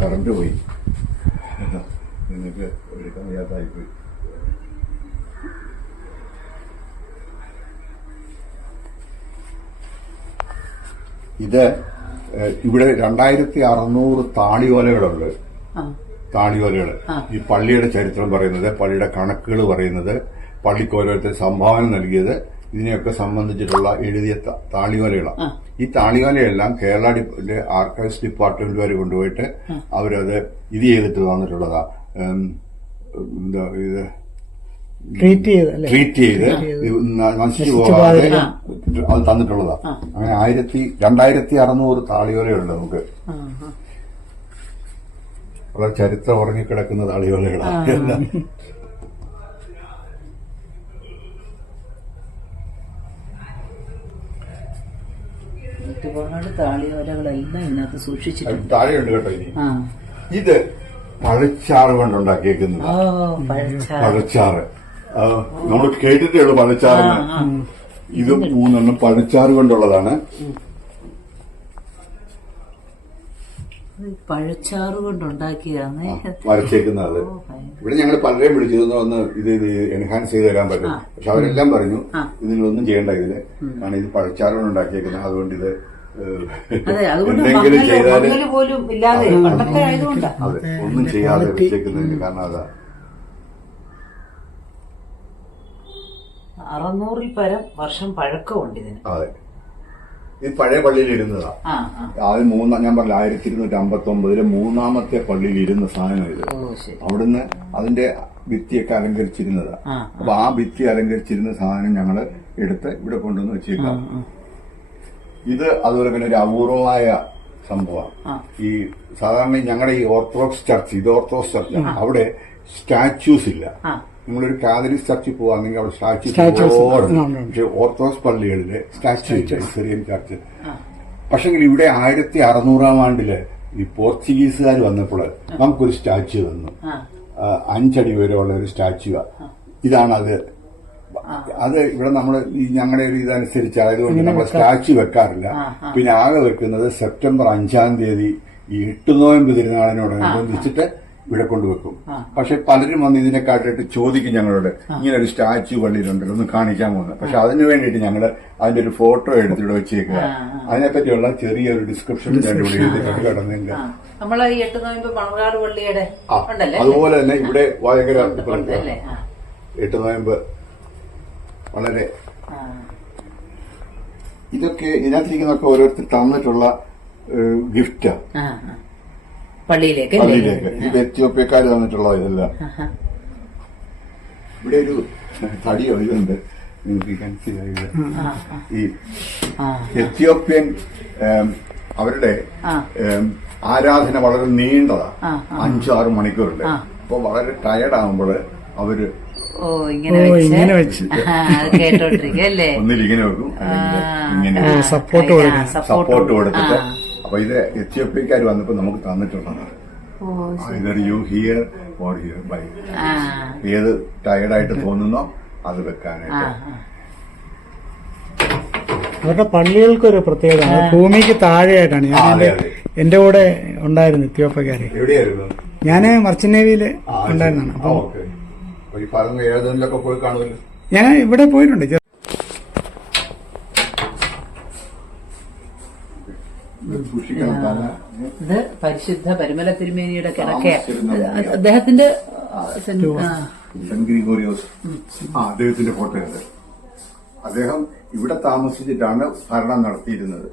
കറണ്ട് പോയി നിങ്ങൾക്ക് എടുക്കാൻ വയ്യാതായിപ്പോയി. ഇത് ഇവിടെ 2600 താളിയോലകളുണ്ട്. താളിയോലകൾ ഈ പള്ളിയുടെ ചരിത്രം പറയുന്നത്, പള്ളിയുടെ കണക്കുകൾ പറയുന്നത്, പള്ളിക്ക് ഓരോരുത്തർ സംഭാവന നൽകിയത്, ഇതിനെയൊക്കെ സംബന്ധിച്ചിട്ടുള്ള എഴുതിയ താളിയോലകളാണ്. ഈ താളിയോലയെല്ലാം കേരള ആർക്കൈവ്സ് ഡിപ്പാർട്ട്മെന്റ് വരെ കൊണ്ടുപോയിട്ട് അവരത് ഇത് ചെയ്തിട്ട് തന്നിട്ടുള്ളതാ. എന്താ ഇത് ട്രീറ്റ് ചെയ്ത് അല്ലേ? ട്രീറ്റ് ചെയ്ത് നശിച്ചു പോകാതെ അത് തന്നിട്ടുള്ളതാ. അങ്ങനെ 2600 താളിയോലയുണ്ട് നമുക്ക്. വളരെ ചരിത്രം ഉറങ്ങിക്കിടക്കുന്ന താളിയോലകളാണ്. ഒരുപാട് താളിയോലകളെല്ലാം ഇതിനകത്ത് സൂക്ഷിച്ചിട്ടുണ്ട്. താഴെയുണ്ട് കേട്ടോ. ഇനി ഇത് പഴച്ചാറ് കൊണ്ടുണ്ടാക്കിയേക്കുന്നത്. പഴച്ചാറ് നമ്മൾ കേട്ടിട്ടേ ഉള്ളൂ പഴച്ചാറിന്. ഇത് 3 പഴച്ചാറ് കൊണ്ടുള്ളതാണ്. പഴച്ചാറ് കൊണ്ടുണ്ടാക്കിയതാണ് വരച്ചേക്കുന്നത്. ഇവിടെ ഞങ്ങൾ പലരെയും വിളിച്ചിരുന്നു ഒന്ന് ഇത് എൻഹാൻസ് ചെയ്ത് തരാൻ പറ്റും. പക്ഷെ അവരെല്ലാം പറഞ്ഞു ഇതിലൊന്നും ചെയ്യേണ്ട ഇതില്, കാരണം ഇത് പഴച്ചാറ് കൊണ്ടുണ്ടാക്കിയേക്കുന്നത്. അതുകൊണ്ട് ഇത് എന്തെങ്കിലും ചെയ്താല് അതെ ഒന്നും ചെയ്യാതെ വെച്ചേക്കുന്നതിന് കാരണം അതാ. 600 പരം വർഷം പഴക്കമുണ്ട് ഇതിന്. അതെ, ഇത് പഴയ പള്ളിയിൽ ഇരുന്നതാ. ആദ്യം ഞാൻ പറഞ്ഞ 1259 മൂന്നാമത്തെ പള്ളിയിൽ ഇരുന്ന സാധനം ഇത്. അവിടുന്ന് അതിന്റെ ഭിത്തിയൊക്കെ അലങ്കരിച്ചിരുന്നതാ. അപ്പൊ ആ ഭിത്തി അലങ്കരിച്ചിരുന്ന സാധനം ഞങ്ങള് എടുത്ത് ഇവിടെ കൊണ്ടുവന്ന് വെച്ചേക്കാം. ഇത് അതുപോലെ തന്നെ ഒരു അപൂർവമായ സംഭവമാണ്. ഈ സാധാരണ ഞങ്ങളുടെ ഈ ഓർത്തഡോക്സ് ചർച്ച്, ഇത് ഓർത്തഡോക്സ് ചർച്ച്, അവിടെ സ്റ്റാച്യൂസ് ഇല്ല. നമ്മളൊരു കാതലിക് ചർച്ചിൽ പോവാണെങ്കിൽ അവിടെ സ്റ്റാച്യു, പക്ഷെ ഓർത്തഡോക്സ് പള്ളികളില് സ്റ്റാച്യു ഇല്ല, സിറിയൻ ചർച്ച്. പക്ഷെങ്കിൽ ഇവിടെ 1600 ആണ്ടില് ഈ പോർച്ചുഗീസുകാർ വന്നപ്പോൾ നമുക്കൊരു സ്റ്റാച്യു തന്നു. 5 അടി ഉയരമുള്ള ഒരു സ്റ്റാച്യുവാ. ഇതാണ് അത്. അത് ഇവിടെ നമ്മൾ ഞങ്ങളുടെ ഒരു ഇതനുസരിച്ച് ആയതുകൊണ്ട് നമ്മൾ സ്റ്റാച്യു വെക്കാറില്ല. പിന്നെ ആകെ വെക്കുന്നത് സെപ്റ്റംബർ 5-ാം തീയതി ഈ 8 നോയമ്പ് തിരുനാളിനോടനുബന്ധിച്ചിട്ട് ഇവിടെ കൊണ്ടുവെക്കും. പക്ഷെ പലരും വന്ന് ഇതിനെ കാട്ടിട്ട് ചോദിക്കും ഞങ്ങളോട്, ഇങ്ങനെ ഒരു സ്റ്റാച്യു പള്ളിയിലുണ്ടല്ലോ, ഒന്ന് കാണിക്കാൻ പോകുന്നത്. പക്ഷെ അതിനു വേണ്ടിയിട്ട് ഞങ്ങൾ അതിന്റെ ഒരു ഫോട്ടോ എടുത്ത് ഇവിടെ വെച്ചേക്കുക. അതിനെപ്പറ്റിയുള്ള ചെറിയൊരു ഡിസ്ക്രിപ്ഷൻ ഞാൻ ഇവിടെ എഴുതിയിട്ടുണ്ട് കേട്ടോ നിങ്ങൾക്ക്. നമ്മളെ ഈ 8 നോയമ്പ് മണർകാട് പള്ളിയുടെ അതുപോലെ തന്നെ ഇവിടെ ഭയങ്കര 8 നോയമ്പ് വളരെ ഇതൊക്കെ ഇതിനകത്തിരിക്കുന്നതൊക്കെ ഓരോരുത്തർ തന്നിട്ടുള്ള ഗിഫ്റ്റാ പള്ളിയിലേക്ക്. ഇത് എത്യോപ്യക്കാർ തന്നിട്ടുള്ള ഇതെല്ലാം. ഇവിടെ ഒരു തടിയോ ഇതുണ്ട്, ഈ എത്യോപ്യൻ അവരുടെ ആരാധന വളരെ നീണ്ടതാ, 5-6 മണിക്കൂറുണ്ട്. അപ്പൊ വളരെ ടയർഡാകുമ്പോൾ അവര് ഇങ്ങനെ വെച്ച് കേട്ടോണ്ടിരിക്കല്ലേ, ഒന്നിലിങ്ങനെ വെക്കും, ഇങ്ങനെ സപ്പോർട്ട് കൊടുത്തിട്ട്. അപ്പൊ ഇത് എത്യോപ്യക്കാർ വന്നപ്പോ നമുക്ക് തന്നിട്ടുള്ളതാണ്. either you here or here by ഏത് ടയർഡായിട്ട് തോന്നുന്നോ അത് വെക്കാനായിട്ട്. അവരുടെ പള്ളികൾക്കൊരു പ്രത്യേകത, ഭൂമിക്ക് താഴെയായിട്ടാണ്. ഞാൻ എന്റെ കൂടെ ഉണ്ടായിരുന്നു എത്യോപ്യക്കാര്. എവിടെയായിരുന്നു? ഞാന് മർച്ചന്റ് നേവിയില് ഉണ്ടായിരുന്നാണ്. അപ്പൊ ഈ പറഞ്ഞ ഏതൊക്കെ പോയി കാണുമല്ലോ. ഞാൻ ഇവിടെ പോയിട്ടുണ്ട്. ഇത് പരിശുദ്ധ പരിമല തിരുമേനിയുടെ കിടക്കയ. അദ്ദേഹത്തിന്റെ സെന്റ് ഗ്രിഗോറിയോസ്, അദ്ദേഹത്തിന്റെ ഫോട്ടോയാണ്. അദ്ദേഹം ഇവിടെ താമസിച്ചിട്ടാണ് ഭരണം നടത്തിയിരുന്നത്.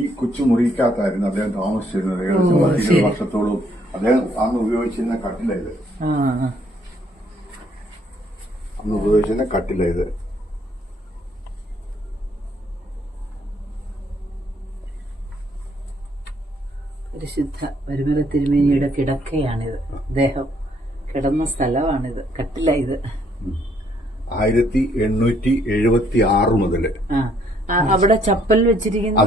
ഈ കൊച്ചു മുറിക്കകത്തായിരുന്നു അദ്ദേഹം താമസിച്ചിരുന്നത്. ഏകദേശം 20 വർഷത്തോളം അദ്ദേഹം അന്ന് ഉപയോഗിച്ചിരുന്ന കട്ടിലായത്. പരിശുദ്ധ പരിമല തിരുമേനിയുടെ കിടക്കയാണിത്. അദ്ദേഹം കിടന്ന സ്ഥലമാണിത്, കട്ടിലായത്. 1876 മുതല് അവിടെ ചപ്പൽ വെച്ചിരിക്കുന്ന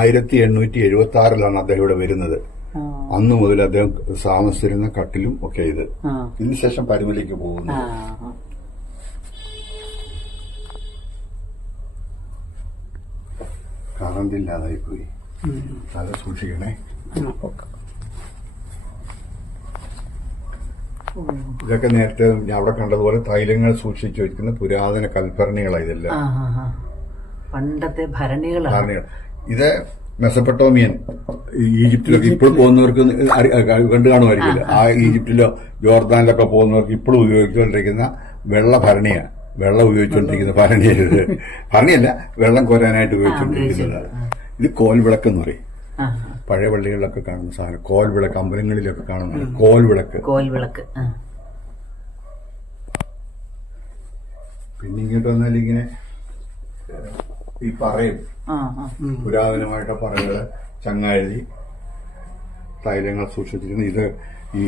1876 അദ്ദേഹം ഇവിടെ വരുന്നത്. അന്ന് മുതൽ അദ്ദേഹം താമസിച്ചിരുന്ന കട്ടിലും ഒക്കെ ഇത്. ഇതിനുശേഷം പരിമലയ്ക്ക് പോകുന്നു. കറണ്ട് ഇല്ലാതായി പോയി, തല സൂക്ഷിക്കണേ. ഇതൊക്കെ നേരത്തെ ഞാൻ അവിടെ കണ്ടതുപോലെ തൈലങ്ങൾ സൂക്ഷിച്ചു വെക്കുന്ന പുരാതന കൽഭരണികളാണ് ഇതെല്ലാം. പണ്ടത്തെ ഭരണികളാണ്. ഇത് മെസപ്പൊട്ടോമിയൻ, ഈജിപ്തിലൊക്കെ ഇപ്പോൾ പോകുന്നവർക്ക് കണ്ടു കാണുമായിരിക്കില്ല. ആ ഈജിപ്തിലോ ജോർദാനിലൊക്കെ പോകുന്നവർക്ക് ഇപ്പോഴും ഉപയോഗിച്ചുകൊണ്ടിരിക്കുന്ന വെള്ള ഭരണിയാണ്. വെള്ളം ഉപയോഗിച്ചുകൊണ്ടിരിക്കുന്ന ഭരണിയല്ല, ഭരണിയല്ല, വെള്ളം കോരാനായിട്ട് ഉപയോഗിച്ചുകൊണ്ടിരിക്കുന്നതാണ്. ഇത് കോൽ വിളക്കെന്ന് പറയും. പഴയ പള്ളികളിലൊക്കെ കാണുന്ന സാധനം കോൽ വിളക്ക്, അമ്പലങ്ങളിലൊക്കെ കാണുന്ന കോൽ വിളക്ക്. കോൽവിളക്ക്. പിന്നെ ഇങ്ങോട്ട് വന്നാൽ ഇങ്ങനെ ഈ പറയും പുരാതനമായിട്ട് പറകള്, ചങ്ങാഴി, തൈലങ്ങൾ സൂക്ഷിച്ചിരുന്നു. ഇത് ഈ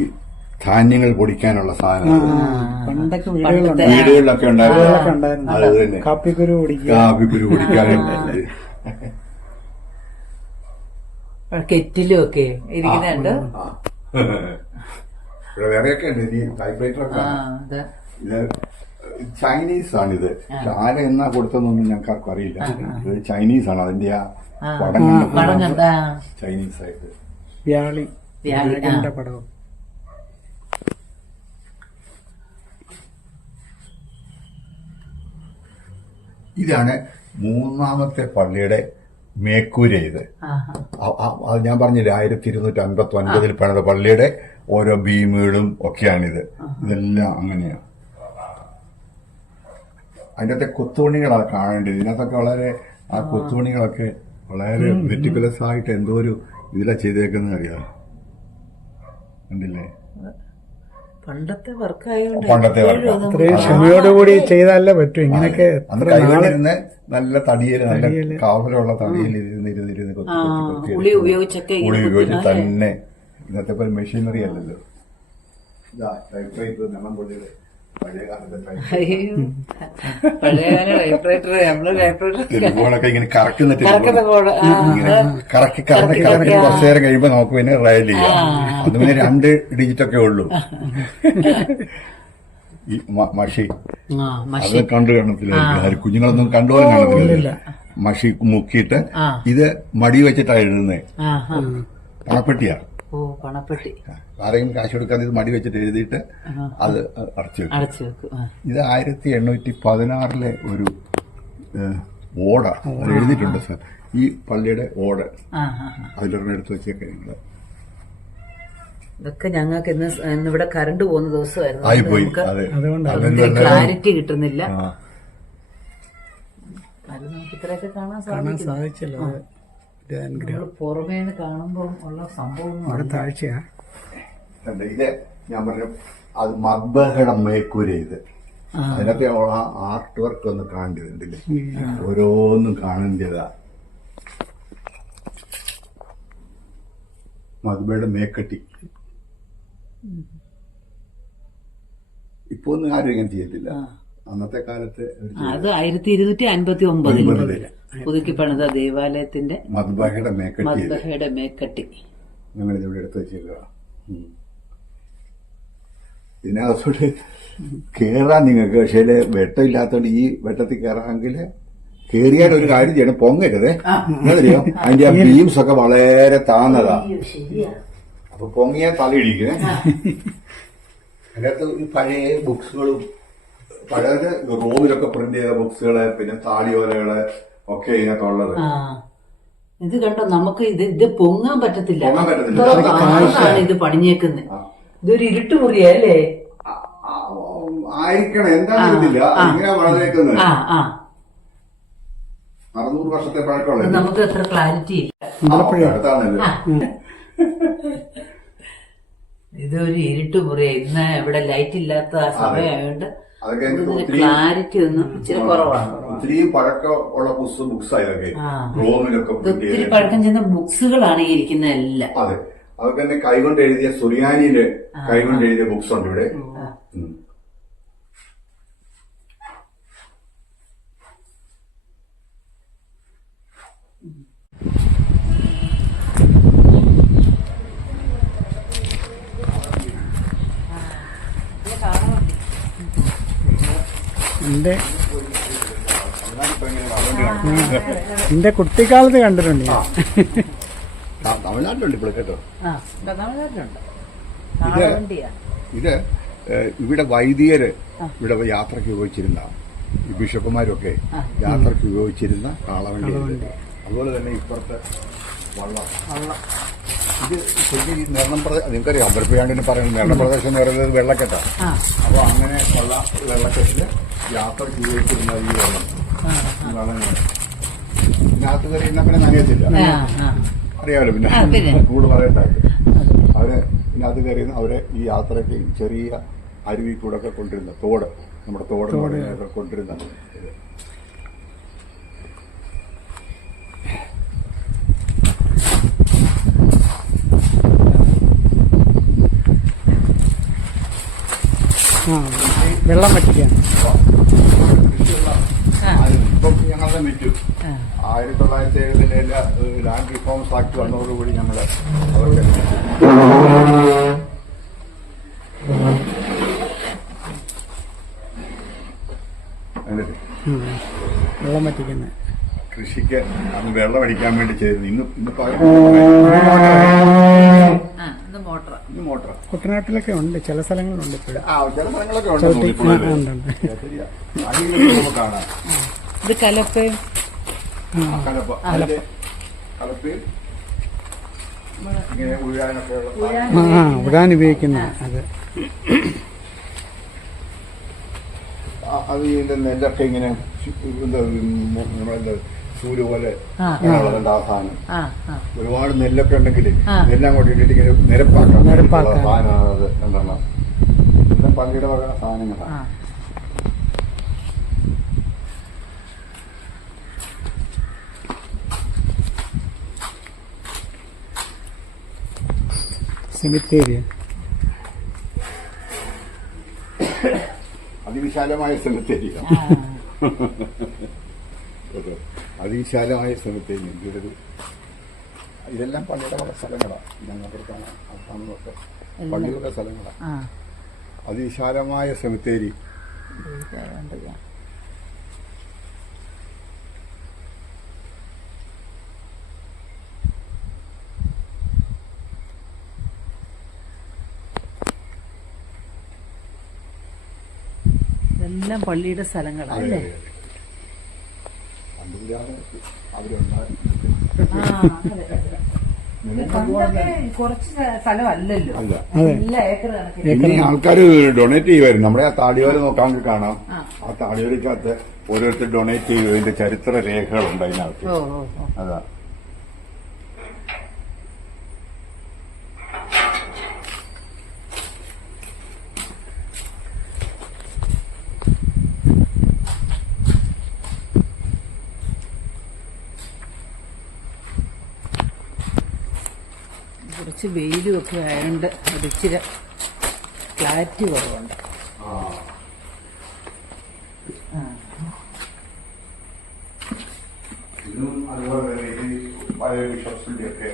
ധാന്യങ്ങൾ പൊടിക്കാനുള്ള സാധനം പണ്ടൊക്കെ വീടുകളിലൊക്കെ ഉണ്ടായിരുന്നു. അത് തന്നെ കാപ്പിക്കുരു പൊടിക്കുക, കാപ്പിക്കുരു പൊടിക്കാനുണ്ട്. കെറ്റിലും ഒക്കെ ഇരിക്കുന്നുണ്ട്. ഇവിടെ വേറെയൊക്കെ ഉണ്ട്. ഈ ടൈപ്പ്റൈറ്ററൊക്കെ ഇത് ചൈനീസ് ആണിത്. ആര എന്നാ കൊടുത്തതെന്നൊന്നും ഞങ്ങൾക്ക് ആർക്കും അറിയില്ല. ഇത് ചൈനീസ് ആണ്. അതിന്റെ ആ പടം ചൈനീസ് ആയിട്ട് വ്യാളി പടവും. ഇതാണ് മൂന്നാമത്തെ പള്ളിയുടെ മേക്കൂര. ഇത് അത് ഞാൻ പറഞ്ഞില്ലേ 1259 പണിത പള്ളിയുടെ ഓരോ ബീമുകളും ഒക്കെയാണിത്. ഇതെല്ലാം അങ്ങനെയാണ്. അതിൻ്റെ അകത്തെ കൊത്തുപണികളാണ് കാണേണ്ടത്. ഇതിനകത്തൊക്കെ വളരെ ആ കൊത്തുപണികളൊക്കെ വളരെ മെറ്റിക്കുലസ് ആയിട്ട് എന്തോ ഒരു ഇതിലാ ചെയ്തേക്കുന്നത് അറിയാം. കണ്ടില്ലേ? പണ്ടത്തെ വർക്കായോണ്ട് പണ്ടത്തെ വർക്ക് അത്രയും ക്ഷമയോടുകൂടി ചെയ്താലേ പറ്റും. ഇങ്ങനെയൊക്കെ അന്ന് കൈകൊണ്ടിരുന്ന് നല്ല തടിയിൽ, നല്ല കാവലുള്ള തടിയിൽ ഇരുന്നിരുന്നിരുന്ന് കൊത്തി ഉളി ഉപയോഗിച്ചൊക്കെ ഉളി ഉപയോഗിച്ച് തന്നെ. ഇന്നത്തെ പോലെ മെഷീനറി അല്ലല്ലോ. ഇതാ ടൈപ്പ്റൈറ്റർ നെള്ളംപൊള്ളിയുടെ പഴയകാലത്തെ പഴയകാല ടൈപ്പ്റൈറ്റർ. നമ്മള് ടൈപ്പ്റൈറ്റർ ടെലിഫോണൊക്കെ ഇങ്ങനെ കറക്കുന്ന ടെലിഫോൺ ഇങ്ങനെ കറക്കി കുറച്ചു നേരം കഴിയുമ്പോ നമുക്ക് പിന്നെ റയൽ ചെയ്യാം. അത് പിന്നെ 2 ഡിജിറ്റൊക്കെ ഉള്ളൂ. ഈ മഷി അത് കണ്ടു കാണത്തില്ല. കുഞ്ഞുങ്ങളൊന്നും കണ്ടുപോലും കാണത്തില്ല. മഷി മുക്കിയിട്ട് ഇത് മടി വെച്ചിട്ടാണ് എഴുതുന്നത്. പണപ്പെട്ടിയാ. പണപ്പെട്ടി. ആരെങ്കിലും കാശ് കൊടുക്കാതെ ഇത് മടി വെച്ചിട്ട് എഴുതിയിട്ട് അത് അടച്ചു വെക്കും. ഇത് 1816 ഒരു ഓട എഴുതിയിട്ടുണ്ട് സാർ. ഈ പള്ളിയുടെ ഓട് അതിലൊരെണ്ണം എടുത്ത് വെച്ചേക്കെ നിങ്ങള്. ഇതൊക്കെ ഞങ്ങൾക്ക് ഇന്നിവിടെ കറണ്ട് പോകുന്ന ദിവസമായിരുന്നു. ആയിപ്പോയി. ക്ലാരിറ്റി കിട്ടുന്നില്ല. അത് നമുക്ക് ഇത്രയൊക്കെ കാണാൻ സാധിച്ചല്ലോ. പുറമേ കാണുമ്പോൾ ഉള്ള സംഭവം താഴ്ചയാ. ഇത് ഞാൻ പറഞ്ഞു അത് മദ്ബഹയുടെ മേക്കൂര. ഇത് അതിനകത്തെ ആർട്ട് വർക്ക് ഒന്ന് കാണേണ്ടതുണ്ടല്ലേ? ഓരോന്നും കാണേണ്ടതാ. മദ്ബഹയുടെ മേക്കട്ടി. ഇപ്പൊ ഒന്നും ആരും ഇങ്ങനെ ചെയ്യത്തില്ല. അന്നത്തെ കാലത്ത് അത് 1259 പുതുക്കി പണിത ദേവാലയത്തിന്റെ മദ്ബഹയുടെ മേക്കട്ടി ഞങ്ങളിതിവിടെ എടുത്ത് വെച്ചേക്കുക. ഇതിനകത്തോട്ട് കേറാൻ നിങ്ങൾക്ക്, പക്ഷേ വെട്ടമില്ലാത്തോണ്ട് ഈ വെട്ടത്തിൽ കയറാമെങ്കിൽ കേറിയാൽ ഒരു കാര്യം ചെയ്യണം, പൊങ്ങരുതേ. എന്നറിയോ? അതിന്റെ ആ ബീംസ് ഒക്കെ വളരെ താന്നതാ. അപ്പൊ പൊങ്ങിയാൽ തലയിടിക്കണേ. അതിനകത്ത് ഈ പഴയ ബുക്സുകളും പഴയത് റോമിലൊക്കെ പ്രിന്റ് ചെയ്ത ബുക്സുകള്, പിന്നെ താളിയോലകള് ഒക്കെ ഇതിനകത്തുള്ളത്. ഇത് കണ്ടോ, നമുക്ക് ഇത് പൊങ്ങാൻ പറ്റത്തില്ല. ഇത് പണിഞ്ഞേക്കുന്നത്. ഇതൊരു ഇരുട്ടുമുറിയല്ലേ? ആയിരിക്കണം, എന്താണെന്നില്ല. ഇങ്ങനെ വളർന്നേക്കുന്നത് 600 വർഷത്തെ പഴക്കമുള്ള. നമുക്ക് അത്ര ക്ലാരിറ്റി ഇല്ല. അടുത്താണല്ലോ. ഇതൊരു ഇരുട്ടുമുറിയ. ഇന്ന് ഇവിടെ ലൈറ്റ് ഇല്ലാത്ത സമയമായോണ്ട് ക്ലാരിറ്റി ഒന്നും ഇച്ചിരി കുറവാണ്. ഒത്തിരി പഴക്കമുള്ള ബുക്സ് ആയതൊക്കെ റോമിലൊക്കെ ഒത്തിരി പഴക്കം ചെന്ന ബുക്സുകളാണ് ഈ ഇരിക്കുന്നതെല്ലാം. അതെ, അതൊക്കെ തന്നെ കൈകൊണ്ട് എഴുതിയ സുറിയാനിയില് കൈകൊണ്ട് എഴുതിയ ബുക്സ് ഉണ്ട് ഇവിടെ. എന്റെ കുട്ടിക്കാലത്ത് കണ്ടിട്ടുണ്ട്. തമിഴ്നാട്ടിലുണ്ട് ഇപ്പോൾ കേട്ടോ. ഇത് ഇവിടെ വൈദികര് ഇവിടെ യാത്രയ്ക്ക് ഉപയോഗിച്ചിരുന്ന ഈ ബിഷപ്പുമാരൊക്കെ യാത്രയ്ക്ക് ഉപയോഗിച്ചിരുന്ന കാളവണ്ടി. അതുപോലെ തന്നെ ഇപ്പുറത്തെ വള്ളം. ഇത് ശരിക്കും ഈ നെരണം പ്രദേശം നിങ്ങൾക്കറിയാം. അമ്പലപ്പുഴാണ്ടിന് പറയുന്നത് നെരണം പ്രദേശം എന്ന് പറയുന്നത് വെള്ളക്കെട്ടാണ്. അപ്പൊ അങ്ങനെ ഉള്ള വെള്ളക്കെട്ടില് യാത്രയ്ക്ക് ഉപയോഗിച്ചിരുന്ന ഈ വെള്ളം ഇതിനകത്ത് കയറി പിന്നെ നനയത്തില്ല. അറിയാമല്ലോ. പിന്നെ. പിന്നെ കൂടുതൽ പറയണ്ടായിട്ട് അവരെ പിന്നെ അത് കയറി അവരെ ഈ യാത്രയ്ക്ക് ചെറിയ അരുവി കൂടെ ഒക്കെ കൊണ്ടിരുന്ന തോട്, നമ്മുടെ തോട് കൊണ്ടിരുന്ന ഇത്. വെള്ളം വറ്റിക്കാൻ ഇപ്പം ഞങ്ങളുടെ വിറ്റു 1970 ലാൻഡ് റിഫോംസ് ആക്ട് വന്നതോടുകൂടി ഞങ്ങൾ അവർക്ക് വെള്ളം വറ്റിക്കുന്നത് കൃഷിക്ക് അന്ന് വെള്ളം അടിക്കാൻ വേണ്ടി ചെയ്തിരുന്നു. ഇന്ന് മോട്ടറാ. കുട്ടനാട്ടിലൊക്കെ ഉണ്ട്, ചില സ്ഥലങ്ങളിലുണ്ട് ഇപ്പോഴും. ചില സ്ഥലങ്ങളൊക്കെ ഉണ്ട്. ശരിയാ, കാണാം. ഇത് കലപ്പയും കലപ്പയും ഇങ്ങനെ ഉഴാനൊക്കെ ഉഴാൻ ഉപയോഗിക്കുന്ന അത് അത് ഇതിന്റെ നെല്ലൊക്കെ ഇങ്ങനെ നമ്മളെന്താ സൂര്യ പോലെ ആ സാധനം. ഒരുപാട് നെല്ലൊക്കെ ഉണ്ടെങ്കിൽ നെല്ലാം അങ്ങോട്ട് ഇട്ടിട്ട് ഇങ്ങനെ നിരപ്പാക്കാം സാധനമാണ് അത്. എന്താണ് എല്ലാം പള്ളിയുടെ വക സാധനങ്ങളാണ്. സെമിത്തേരി അതിവിശാലമായ സെമിത്തേരിയാണ്. അതിവിശാലമായ സെമിത്തേരി. ഇതെല്ലാം പള്ളിയുടെ പല സ്ഥലങ്ങളാണ്. ഞങ്ങൾക്കാണ് ആസാമൊക്കെ പള്ളിയുടെ സ്ഥലങ്ങളാണ്. അതിവിശാലമായ സെമിത്തേരി. ഇതെല്ലാം പള്ളിയുടെ സ്ഥലങ്ങളല്ലേ? കുറച്ച് സ്ഥലമല്ലല്ലോ, ഇനി ആൾക്കാർ ഡൊണേറ്റ് ചെയ്യുമായിരുന്നു. നമ്മുടെ ആ താടിയോല നോക്കാൻ കാണാം. ആ താടിയോലക്കകത്ത് ഓരോരുത്തർ ഡൊണേറ്റ് ചെയ്തതിന്റെ ചരിത്ര രേഖകളുണ്ട് അതിനകത്ത്. അതാ കുറച്ച് വെയിലും ഒക്കെ ആയതുകൊണ്ട് ഒരിച്ചിരി ക്ലാരിറ്റി കുറവുണ്ട്. ഇതും അതുപോലെ തന്നെ പല ബിഷപ്സിന്റെ ഒക്കെ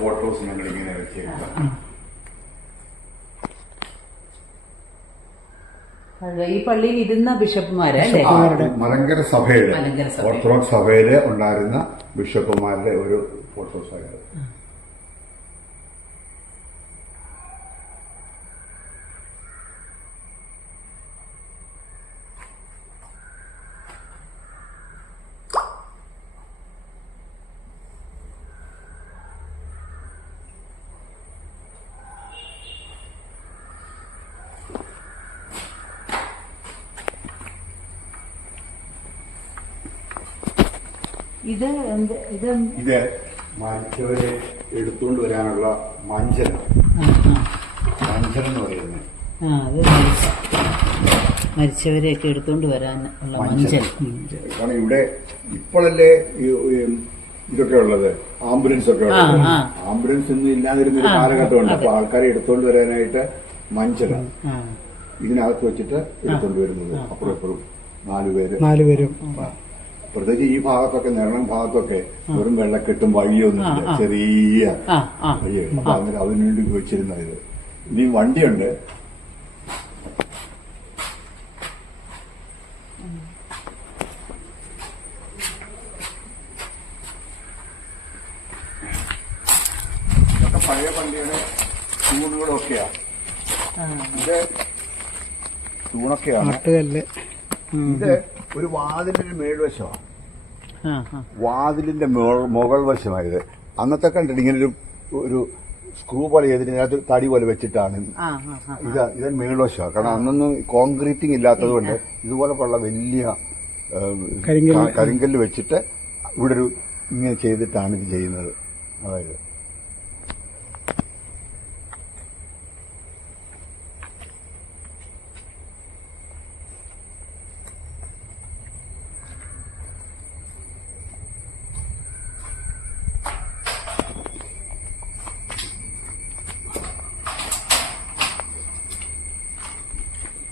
ഫോട്ടോസ് ഞങ്ങൾ ഇങ്ങനെ വെച്ചേക്കാം. ഈ പള്ളിയിൽ ഇരുന്ന ബിഷപ്പുമാരല്ലേ? മലങ്കര സഭയിലെ ഓർത്തഡോക്സ് സഭയില് ഉണ്ടായിരുന്ന ബിഷപ്പുമാരുടെ ഒരു ഫോട്ടോസ് ആയത്. ഇത് മരിച്ചവരെ എടുത്തുകൊണ്ട് വരാനുള്ള മഞ്ചലാണ്. മഞ്ചൽ എന്ന് പറയുന്നത് മരിച്ചവരെയൊക്കെ എടുത്തുകൊണ്ട് വരാൻ ഉള്ള മഞ്ചൽ. കാരണം ഇവിടെ ഇപ്പോഴല്ലേ ഇതൊക്കെ ഉള്ളത്, ആംബുലൻസ് ഒക്കെ ഉള്ളത്. ആംബുലൻസ് ഒന്നും ഇല്ലാതിരുന്ന ഒരു കാലഘട്ടമുണ്ട്. അപ്പൊ ആൾക്കാരെ എടുത്തുകൊണ്ട് വരാനായിട്ട് മഞ്ചലാണ് ഇതിനകത്ത് വെച്ചിട്ട് എടുത്തുകൊണ്ട് വരുന്നത്. അപ്പുറം ഇപ്പുറം നാലുപേരും പ്രത്യേകിച്ച് ഈ ഭാഗത്തൊക്കെ നിരണം ഭാഗത്തൊക്കെ വെറും വെള്ളക്കെട്ടും വഴിയൊന്നുമില്ല, ചെറിയ വഴിയാണ്. അപ്പൊ അങ്ങനെ അതിനുവേണ്ടി ഉപയോഗിച്ചിരുന്ന ഇത്. ഇനി വണ്ടിയുണ്ട്. ഇതൊക്കെ പഴയ വണ്ടിയുടെ തൂണുകളൊക്കെയാണ്. ഇത് തൂണൊക്കെയാണ്. ഇത് ഒരു വാതിലിന്റെ മേൽവശമാണ്. വാതിലിന്റെ മുകൾ വശമായത്. അന്നത്തെ കണ്ടിട്ട് ഇങ്ങനെ ഒരു സ്ക്രൂ പോലെ ചെയ്തിട്ട് തടി പോലെ വെച്ചിട്ടാണ് ഇത് മേൽവശമാണ്. കാരണം അന്നൊന്നും കോൺക്രീറ്റിംഗ് ഇല്ലാത്തത് കൊണ്ട് ഇതുപോലെയുള്ള വലിയ കരിങ്കല്ല് വെച്ചിട്ട് ഇവിടെ ഒരു ഇങ്ങനെ ചെയ്തിട്ടാണ് ഇത് ചെയ്യുന്നത്. അതായത്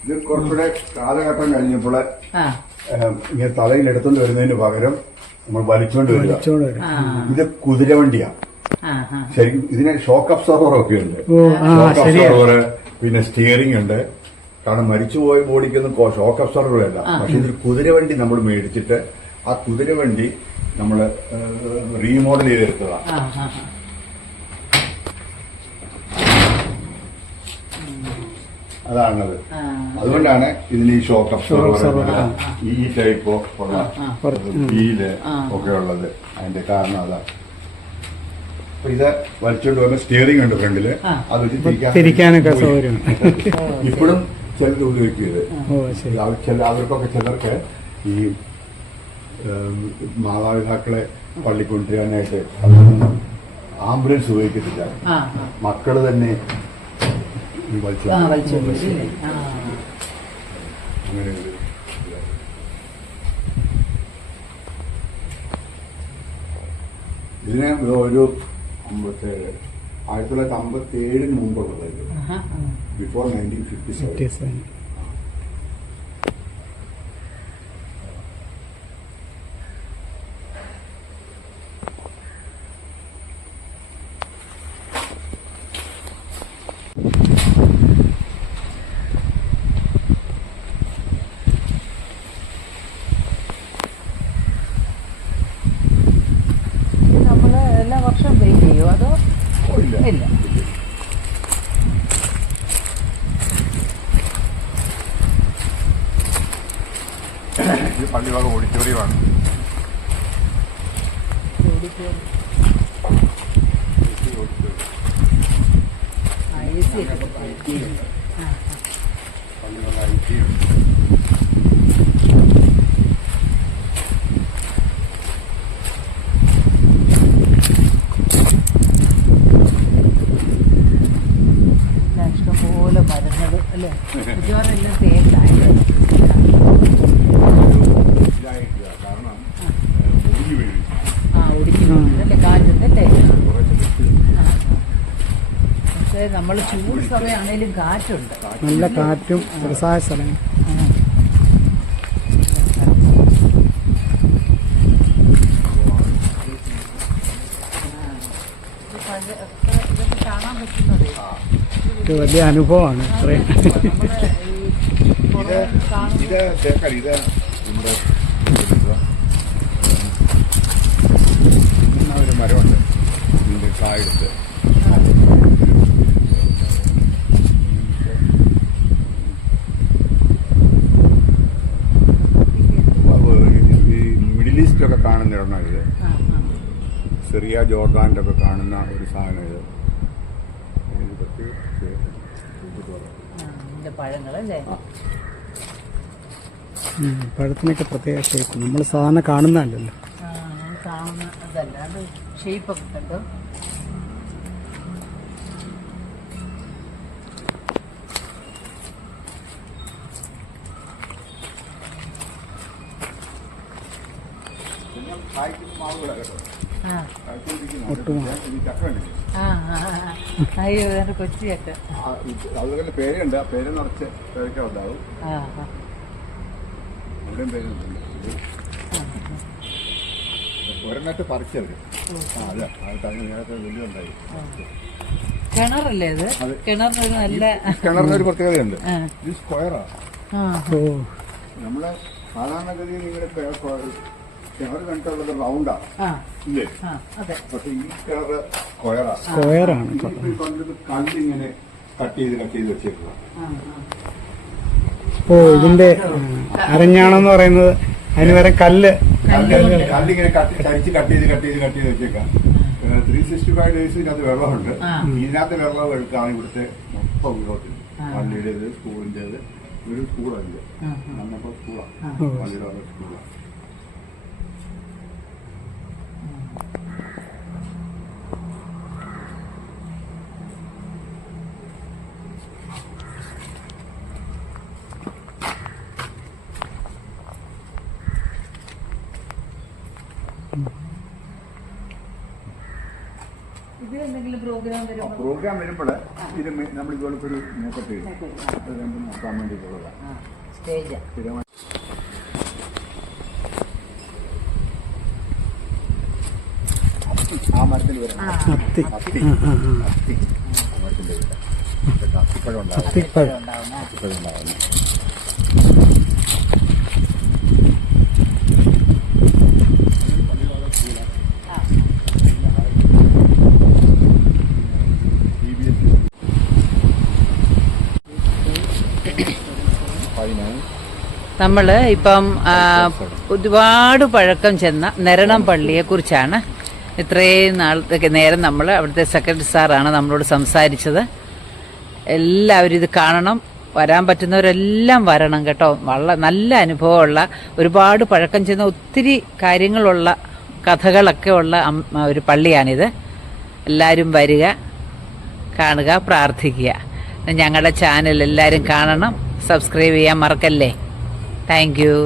ഇത് കുറച്ചുകൂടെ കാലഘട്ടം കഴിഞ്ഞപ്പോൾ ഇങ്ങനെ തലയിൽ എടുത്തുകൊണ്ട് വരുന്നതിന് പകരം നമ്മൾ വലിച്ചുകൊണ്ട് വരിക. ഇത് കുതിരവണ്ടിയാ. ശരിക്കും ഇതിന് ഷോക്ക് അബ്സോർവർ ഒക്കെ ഉണ്ട്. ഷോക്ക് അബ്സോർവർ, പിന്നെ സ്റ്റിയറിംഗ് ഉണ്ട്. കാരണം മരിച്ചുപോയ ബോഡിക്കൊന്നും ഷോക്ക് അബ്സോർവർ അല്ല. പക്ഷെ ഇതൊരു കുതിരവണ്ടി നമ്മൾ മേടിച്ചിട്ട് ആ കുതിരവണ്ടി നമ്മൾ റീമോഡൽ ചെയ്തെടുത്തതാണ്. അതാണത്. അതുകൊണ്ടാണ് ഇതിന് ഈ ഷോക്ക് അബ്സോർവർ ഈ ടൈപ്പ് ഉള്ള വീല് ഒക്കെ ഉള്ളത്. അതിന്റെ കാരണം അതാണ്. അപ്പൊ ഇത് വലിച്ചോണ്ട് വന്ന സ്റ്റിയറിംഗ് ഉണ്ട് ഫ്രണ്ടില്, അതൊരു തിരിക്കാനൊക്കെ സൗകര്യം. ഇപ്പോഴും ചിലത് ഉപയോഗിക്കും ഇത്. അവർക്കൊക്കെ ചിലർക്ക് ഈ മാതാപിതാക്കളെ പള്ളി കൊണ്ടുവരാനായിട്ട് ആംബുലൻസ് ഉപയോഗിക്കത്തില്ല, മക്കള് തന്നെ അങ്ങനെ ഇതിനെ ഒരു 1957 മുമ്പുള്ളത്, ബിഫോർ 1957. എല്ലാ വർഷവും വെയിറ്റ് ചെയ്യുമോ അതോ ഇല്ല? ഇത് പള്ളിഭാഗം ഓഡിറ്റോറിയമാണ്. ഇഷ്ടംപോലെ മരുന്നത് അല്ലേ? മിക്കവാറെല്ലാം തേയിലായിട്ട് ഒടിക്കുന്നുണ്ടല്ലേ കാറ്റത്തല്ലേ? പക്ഷേ നമ്മൾ ചൂട് സമയമാണേലും കാറ്റുണ്ട്, നല്ല കാറ്റും വ്യവസായ സ്ഥലം. ഇതൊക്കെ കാണാൻ പറ്റുന്നത് ഒരു വലിയ അനുഭവമാണ്. ഇത്രയും ഇത് തേക്കടി, ഇത് നമ്മുടെ ഒരു മരമുണ്ട്, ഇതിന്റെ കായെടുത്ത് ഈ മിഡിൽ ഈസ്റ്റിലൊക്കെ കാണുന്ന ഇടണം. ഇത് സിറിയ ജോർദാനിലൊക്കെ ഒക്കെ കാണുന്ന ഒരു സാധനം. ഇത് പഴങ്ങളല്ലേ? പഴത്തിനൊക്കെ പ്രത്യേക ഷേപ്പ് നമ്മൾ സാധാരണ കാണുന്നതല്ലല്ലോ. കാണുന്ന അതല്ല, അത് ഷേപ്പൊക്കെ കണ്ടു. അയ്യോ കൊച്ചിയൊക്കെ അതുപോലെ പേരുണ്ട്. ആ പേര് നിറച്ച് പേരൊക്കെ ഉണ്ടാവും. അവിടെയും പേരുണ്ട്. ഒരെണ്ണത്ത് പറിച്ചത് അല്ല, നേരത്തെ വലിയുണ്ടായി. കിണറല്ലേ ഇത്? കിണറിനൊരു നല്ല കിണറിനൊരു പ്രത്യേകതയുണ്ട്. ഇത് സ്ക്വയറാ. നമ്മള് സാധാരണഗതിയിൽ നിങ്ങളുടെ കിണർ കണ്ടുള്ളത് റൗണ്ടാ ഇല്ലേ? പക്ഷെ ഈ കിണർ സ്ക്വയറാണ്. കല്ലിങ്ങനെ കട്ട് ചെയ്ത് വെച്ചേക്കുക. ഓ, ഇതിന്റെ അരഞ്ഞാണെന്ന് പറയുന്നത് അതിന് വരെ കല്ലിങ്ങനെ ചരിച്ച് കട്ട് ചെയ്ത് വെച്ചേക്കാം. 365 ഡേയ്സ് ഇതിനകത്ത് വെള്ളമുണ്ട്. ഇതിനകത്ത് വെള്ളം എടുത്താണ് ഇവിടുത്തെ മൊത്തം ഉപയോഗത്തിൽ. പള്ളിയുടേത്, സ്കൂളിൻ്റെത്. ഒരു സ്കൂളല്ല, നമ്മളിപ്പോ സ്കൂളാണ്, പള്ളിയുടെ സ്കൂളാണ്. ഇത് എന്തെങ്കിലും പ്രോഗ്രാം വരുമ്പോൾ പ്രോഗ്രാം വരുമ്പോൾ ഇത് നമ്മൾ ഇതുപോലത്തെ ഒരു മേക്കപ്പ് അത് രണ്ടും നോക്കാൻ വേണ്ടിയിട്ടുള്ളതാണ്. സ്റ്റേജ് ആ മരത്തിൽ വരുന്ന അത്തി അത്തി മരത്തിൻ്റെ അത്തിപ്പഴം ഉണ്ടാകും. അത്തിപ്പഴം. അത്തിപ്പഴം ഉണ്ടാകുന്നു. നമ്മൾ ഇപ്പം ഒരുപാട് പഴക്കം ചെന്ന നെരണം പള്ളിയെ കുറിച്ചാണ് ഇത്രയും നാളത്തേക്ക് നേരം നമ്മൾ അവിടുത്തെ സെക്രട്ടറി സാറാണ് നമ്മളോട് സംസാരിച്ചത്. എല്ലാവരും ഇത് കാണണം, വരാൻ പറ്റുന്നവരെല്ലാം വരണം കേട്ടോ. വളരെ നല്ല അനുഭവമുള്ള, ഒരുപാട് പഴക്കം ചെന്ന ഒത്തിരി കാര്യങ്ങളുള്ള, കഥകളൊക്കെ ഉള്ള ഒരു പള്ളിയാണിത്. എല്ലാവരും വരിക, കാണുക, പ്രാർത്ഥിക്കുക. ഞങ്ങളുടെ ചാനൽ എല്ലാവരും കാണണം, സബ്സ്ക്രൈബ് ചെയ്യാൻ മറക്കല്ലേ. Thank you.